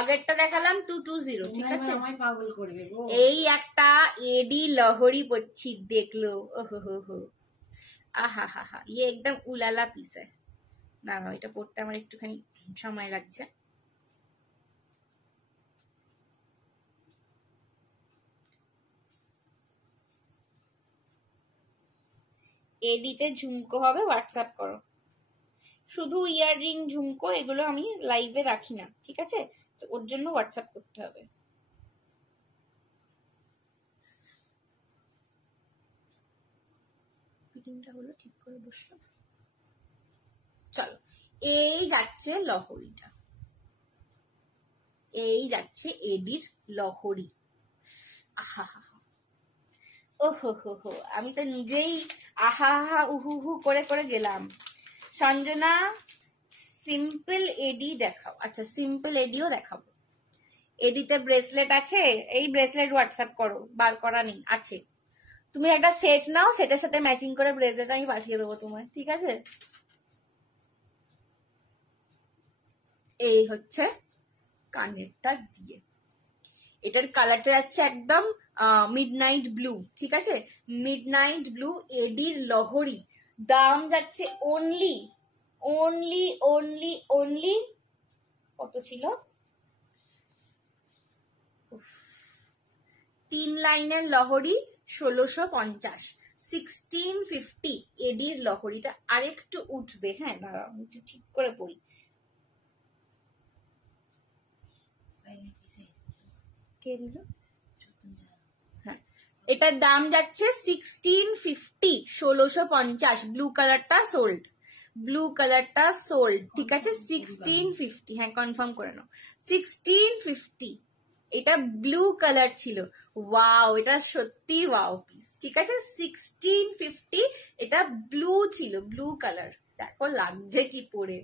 আগেরটা দেখালাম 220, ঠিক আছে। এই একটা এডি লহরি পড়ছি দেখলো, ওহো আহা হা হা, ये एकदम উলালা পিস है না, এটা পড়তে আমার একটুখানি সময় লাগছে। এডিতে ঝুমকো হবে, হোয়াটসঅ্যাপ করো। শুধু ইয়াররিং ঝুমকো এগুলো আমি লাইভে রাখি না, ঠিক আছে? তো ওর জন্য হোয়াটসঅ্যাপ করতে হবে। ফিটিংটা হলো, ঠিক করে বসলো। চলো, এই যাচ্ছে লহরিটা, এই যাচ্ছে এডির লহরি। আহা, ওহো হো হো, আমি তো নিজেই আহা আহা উহু হু করে করে গেলাম। সঞ্জনা সিম্পল এডি দেখাও। আচ্ছা, সিম্পল এডিও দেখাবো। এডিতে ব্রেসলেট আছে, এই ব্রেসলেট হোয়াটসঅ্যাপ করো, বার করা নেই, আছে। তুমি একটা সেট নাও, সেটের সাথে ম্যাচিং করে ব্রেসলেট আমি পাঠিয়ে দেবো তোমায়, ঠিক আছে? এই হচ্ছে কানেরটা দিয়ে, এটার কালারটা যাচ্ছে একদম মিডনাইট ব্লু, ঠিক আছে? মিডনাইট ব্লু এডির লহরি, দাম যাচ্ছে অনলি অনলি অনলি অনলি কত ছিল, 3 লাইনের লহরি 1650, 1650 এডির লহরিটা। আরেকটু উঠবে, হ্যাঁ দাঁড়াও একটু ঠিক করে পড়ি। কে দিল? হ্যাঁ, এটার দাম যাচ্ছে 1650, 1650। ব্লু কালারটা সোল্ড, ব্লু কালারটা সোল্ড, ঠিক আছে? 1650, হ্যাঁ কনফার্ম করে নাও, 1650। এটা ব্লু কালার ছিল, ওয়াও, এটা সত্যি ওয়াও পিস, ঠিক আছে? 1650, এটা ব্লু ছিল, ব্লু কালার। দেখো লাগছে কি পরে,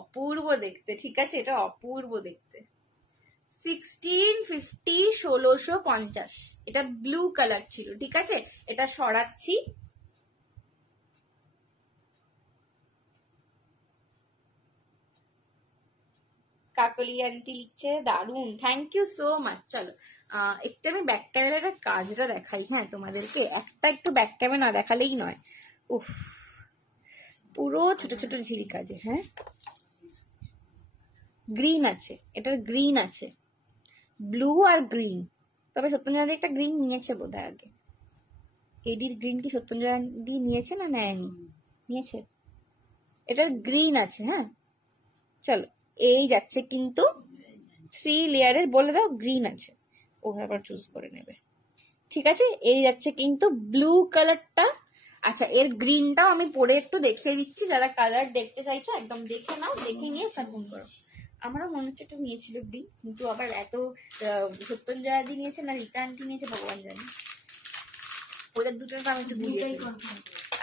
অপূর্ব দেখতে, ঠিক আছে? এটা অপূর্ব দেখতে। 1650, 1650, এটা ব্লু কালার ছিল, ঠিক আছে? এটা সরাচ্ছি, কাকলি আন্টি লিখছে দারুন, থ্যাংক ইউ সো মাচ। চলো একটু আমি ব্যাক ক্যামেরার কাজটা দেখাই, হ্যাঁ তোমাদেরকে, একটা একটু ব্যাক ক্যামেরা না দেখালেই নয়। উফ, পুরো ছোট ছোট ঝিরি কাজে। হ্যাঁ, গ্রিন আছে, এটার গ্রিন আছে, ব্লু আর গ্রিন। তবে সত্যঞ্জনা একটা গ্রিন নিয়েছে বোধহয় আগে। এডির গ্রিন কি সত্যঞ্জনা দিয়ে নিয়েছে না নেয়নি? নিয়েছে। এটার গ্রিন আছে, হ্যাঁ। চলো, এই যাচ্ছে কিন্তু 3 লেয়ারের, বলে দাও গ্রিন আছে, ও আবার চুজ করে নেবে, ঠিক আছে? এই যাচ্ছে কিন্তু ব্লু কালারটা। আচ্ছা, এর গ্রিনটাও আমি পরে একটু দেখিয়ে দিচ্ছি, যারা কালার দেখতে চাইছো একদম দেখে নাও, দেখে নিয়ে ফোন করো। আমারও মনে হচ্ছে এটা নিয়েছিল গ্রিন, কিন্তু আবার এত সত্যঞ্জয়া দি নিয়েছে না রীতা আন্টি নিয়েছে ভগবান জানে, ওদের দুটোটা আমি একটু বুঝিয়ে।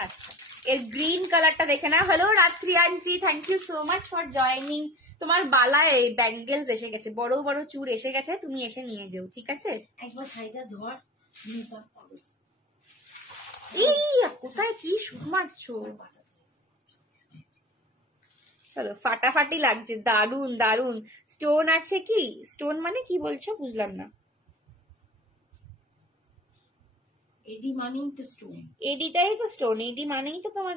আচ্ছা, এর গ্রিন কালারটা দেখে নাও। Hello Ratri auntie, thank you so much for joining. তোমার বালায় ব্যাঙ্গেলস এসে গেছে, বড় বড় চুর এসে গেছে, তুমি এসে নিয়ে যাও, ঠিক আছে? একবার শাড়িটা ধর, এই কোথায় কি সুখ মারছো? চলো, ফাটাফাটি লাগছে, দারুন দারুন। স্টোন আছে কি? স্টোন মানে কি বলছো বুঝলাম না। এডি মানেই তো স্টোন, এডিটাই তো স্টোন, এডি মানেই তো তোমার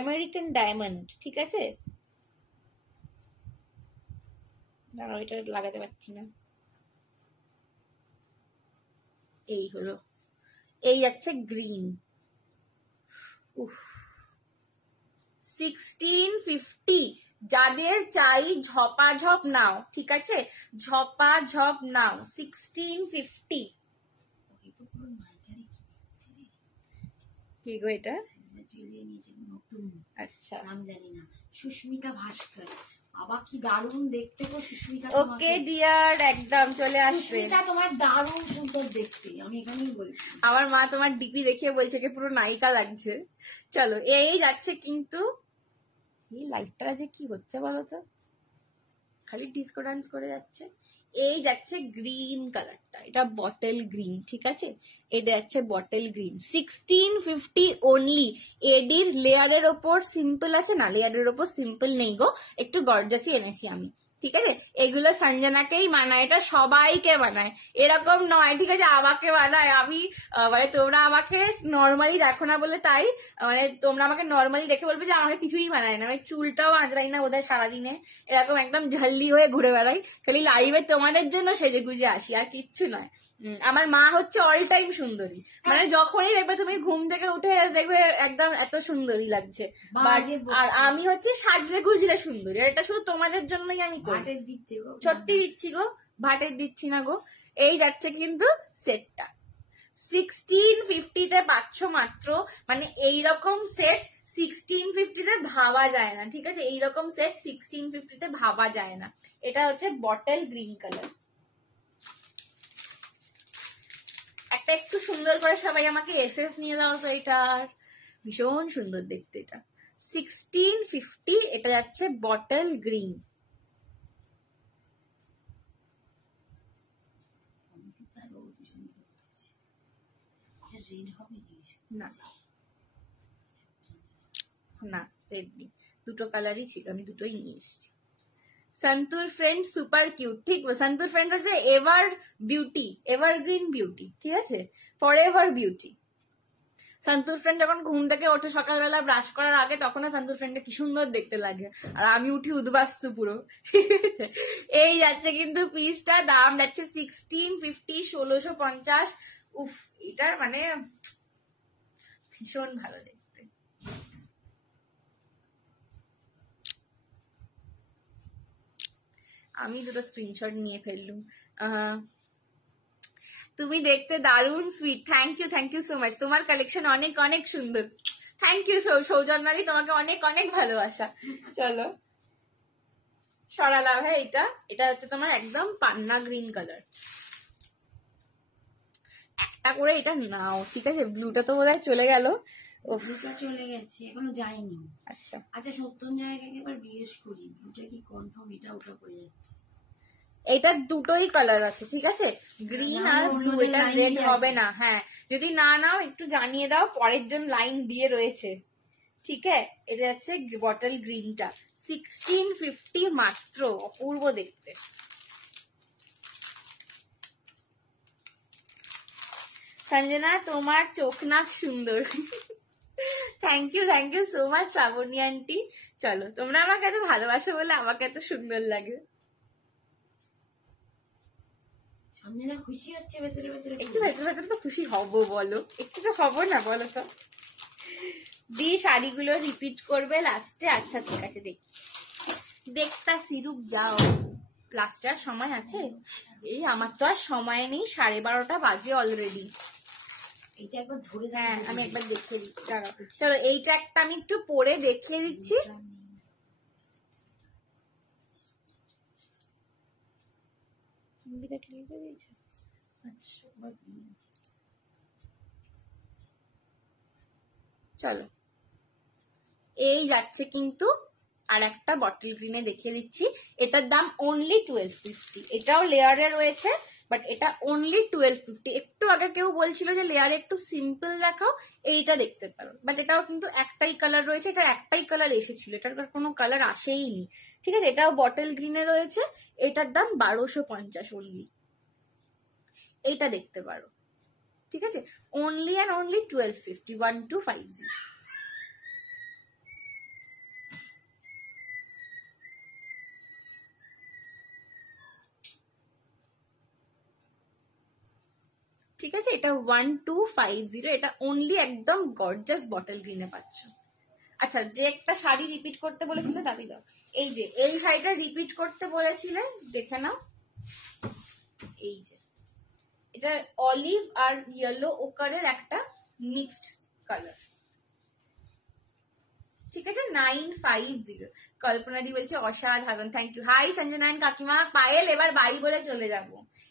আমেরিকান ডায়মন্ড, ঠিক আছে? দাঁড়াও, এটা লাগাতে পারছি না। এই হলো, এই যাচ্ছে গ্রিন। 1650, যাদের চাই ঝপাঝপ নাও, ঠিক আছে? ঝপাঝপ নাও, 1650। কি গো এটা? নতুন, আচ্ছা, নাম জানি না, সুস্মিতা ভাস্কর। বাবা কি দারুণ দেখতে গো সুস্মিতা। ওকে ডিয়ার, একদম চলে আসবে। সুস্মিতা তোমার দারুণ সুন্দর দেখতে, আমি এখানেই বলছি। আমার মা তোমার ডিপি দেখিয়ে বলছে কি পুরো নায়িকা লাগছে। চলো, এই যাচ্ছে কিন্তু, এই লাইটটা যে কি হচ্ছে বলো তো, খালি ডিসকো ডান্স করে যাচ্ছে। এই যাচ্ছে গ্রিন কালারটা, এটা বটল গ্রিন, ঠিক আছে? এটা যাচ্ছে বটল গ্রিন, 1650 অনলি। এডির লেয়ারের ওপর সিম্পল আছে না, লেয়ারের ওপর সিম্পল নেই গো, একটু গর্জাসই এনেছি আমি, ঠিক আছে? এগুলো সঞ্জনাকেই মানায়, এটা সবাইকে বানায়, এরকম নয়, ঠিক আছে? আমাকে বানায়, আমি মানে তোমরা আমাকে নর্মালি দেখো না বলে তাই, মানে তোমরা আমাকে নর্মালি দেখে বলবে যে আমাকে কিছুই বানায় না, আমি চুলটাও আঁচড়াই না বোধহয় সারাদিনে, এরকম একদম ঝাল্লি হয়ে ঘুরে বেড়াই, খালি লাইভে তোমাদের জন্য সেজে গুজে আসি, আর কিচ্ছু নয়। আমার মা হচ্ছে অল টাইম সুন্দরী, মানে যখনই দেখবে তুমি ঘুম থেকে উঠে দেখবে একদম এত সুন্দরী লাগছে। আর আমি হচ্ছে সাজলে গুজলে সুন্দরী, আর এটা শুধু তোমাদের জন্যই আমি করি। সত্যি দিচ্ছি গো, ভাটের দিচ্ছি না গো। এই যাচ্ছে কিন্তু সেটটা 1650-তে পাচ্ছ মাত্র, মানে এইরকম সেট 1650-তে ভাবা যায় না, ঠিক আছে? এইরকম সেট 1650-তে ভাবা যায় না। এটা হচ্ছে বটল গ্রিন কালার। একটা একটু সুন্দর করে সবাই আমাকে এসএস নিয়ে দাও তো, এটার ভীষণ সুন্দর দেখতে। এটা 1650, এটা যাচ্ছে বটল গ্রিন। না না, রেড নেই, দুটো কালারই ছিল, আমি দুটোই নিয়ে এসেছি। সন্তুর ফ্রেন্ড সুপার কিউট, ঠিক সন্তুর ফ্রেন্ড হচ্ছে এভার বিউটি, এভারগ্রিন বিউটি, ঠিক আছে, for ever beauty. Santoor friend যখন ঘুম থেকে ওঠে সকালবেলা ব্রাশ করার আগে, তখনও সন্তুর ফ্রেন্ডে কি সুন্দর দেখতে লাগে, আর আমি উঠি উদ্বাস্তু পুরো। এই যাচ্ছে কিন্তু পিসটা, দাম যাচ্ছে 1650, 1650। উফ, এটার মানে ভীষণ ভালো দেখতে। আমি দুটো স্ক্রিনশট নিয়ে ফেললুম। তুমি দেখতে দারুণ sweet, thank you so much. তোমার কালেকশন অনেক অনেক সুন্দর, থ্যাংক ইউ সৌজন্যাদি, তোমাকে অনেক অনেক ভালোবাসা। চলো সরালাম। হ্যাঁ, এটা হচ্ছে তোমার একদম পান্না গ্রিন কালার। একটা করে এটা নাও, ঠিক আছে? ব্লুটা তো বোধহয় চলে গেল। ব্লুটা চলে গেছে, এখনো যায়নি। আচ্ছা আচ্ছা, সত্যন জায়গাকে এবার জিজ্ঞেস করি, ব্লুটা কি কনফার্ম এটা ওটা পড়ে যাচ্ছে? এটার দুটোই কালার আছে, ঠিক আছে, গ্রিন আর ব্লু। এটা রেড হবে না। হ্যাঁ, যদি না নাও একটু জানিয়ে দাও, পরের জন লাইন দিয়ে রয়েছে, ঠিক আছে? এটা হচ্ছে বটল গ্রিনটা 1650 মাত্র, অপূর্ব দেখতে। সঞ্জনা, তোমার চোখ নাক সুন্দর। Thank you so much Shrabani auntie. চলো, তোমরা আমাকে এত ভালোবাসো বলে আমাকে এত সুন্দর লাগে। খুশি হচ্ছে ভেতরে ভেতরে, একটু ভেতরে ভেতরে তো খুশি হবো, বলো, একটু তো হবো না, বলো তো? দি শাড়িগুলো রিপিট করবে লাস্টে? আচ্ছা ঠিক আছে, দেখতা সিরুপ যাও, লাস্টে আর সময় আছে? এই আমার তো আর সময় নেই, 12:30 বাজে অলরেডি। এইটা একবার ধরে, হ্যাঁ আমি একবার দেখিয়ে দিচ্ছি। চলো এইটা একটা আমি একটু পরে দেখিয়ে দিচ্ছি। চলো, এই যাচ্ছে কিন্তু আর একটা বটল গ্রিনে দেখিয়ে দিচ্ছি। এটার দাম অনলি 1250। এটাও লেয়ারে রয়েছে, বাট এটা অনলি 1250। একটু আগে কেউ বলছিল যে লেয়ারে একটু সিম্পল দেখাও, এইটা দেখতে পারো, বাট এটাও কিন্তু একটাই কালার রয়েছে। এটা একটাই কালার এসেছিল, এটার কোনো কালার আসেইনি, ঠিক আছে? এটাও বটল গ্রিনে রয়েছে, এটার দাম 1250 অনলি। এইটা দেখতে পারো, ঠিক আছে? Only and only 1250, 1250। ঠিক আছে, এটা 1250। এটা অনলি একদম গর্জাস বটল গ্রিনে পাচ্ছ। আচ্ছা, যে একটা শাড়ি রিপিট করতে বলেছিলে দাবি দাও, এই যে এই শাড়িটা রিপিট করতে বলেছিলে, দেখে নাও। এই যে এটা অলিভ আর ইয়েলো ওকারের একটা মিক্সড কালার, ঠিক আছে? 950। কল্পনা দি বলছে অসাধারণ, থ্যাংক ইউ। হাই সঞ্জনায়ন কাকিমা। পায়েল, এবার বাই বলে চলে যাব,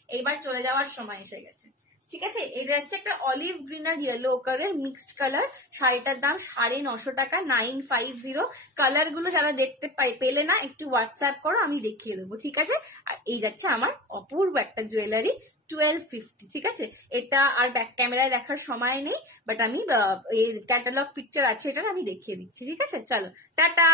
এইবার চলে যাওয়ার সময় এসে গেছে, ঠিক আছে? এটা হচ্ছে একটা অলিভ গ্রিন আর ইয়েলো ওকারের মিক্সড কালার। শাড়িটার দাম 950 টাকা, 950। কালার গুলো যারা দেখতে পেলে না, একটু হোয়াটসঅ্যাপ করো, আমি দেখিয়ে দেবো, ঠিক আছে? আর এই যাচ্ছে আমার অপূর্ব একটা জুয়েলারি 1250, ঠিক আছে? এটা আর ব্যাক ক্যামেরায় দেখার সময় নেই, বাট আমি ক্যাটালগ পিকচার আছে এটার, আমি দেখিয়ে দিচ্ছি, ঠিক আছে? চলো টাটা।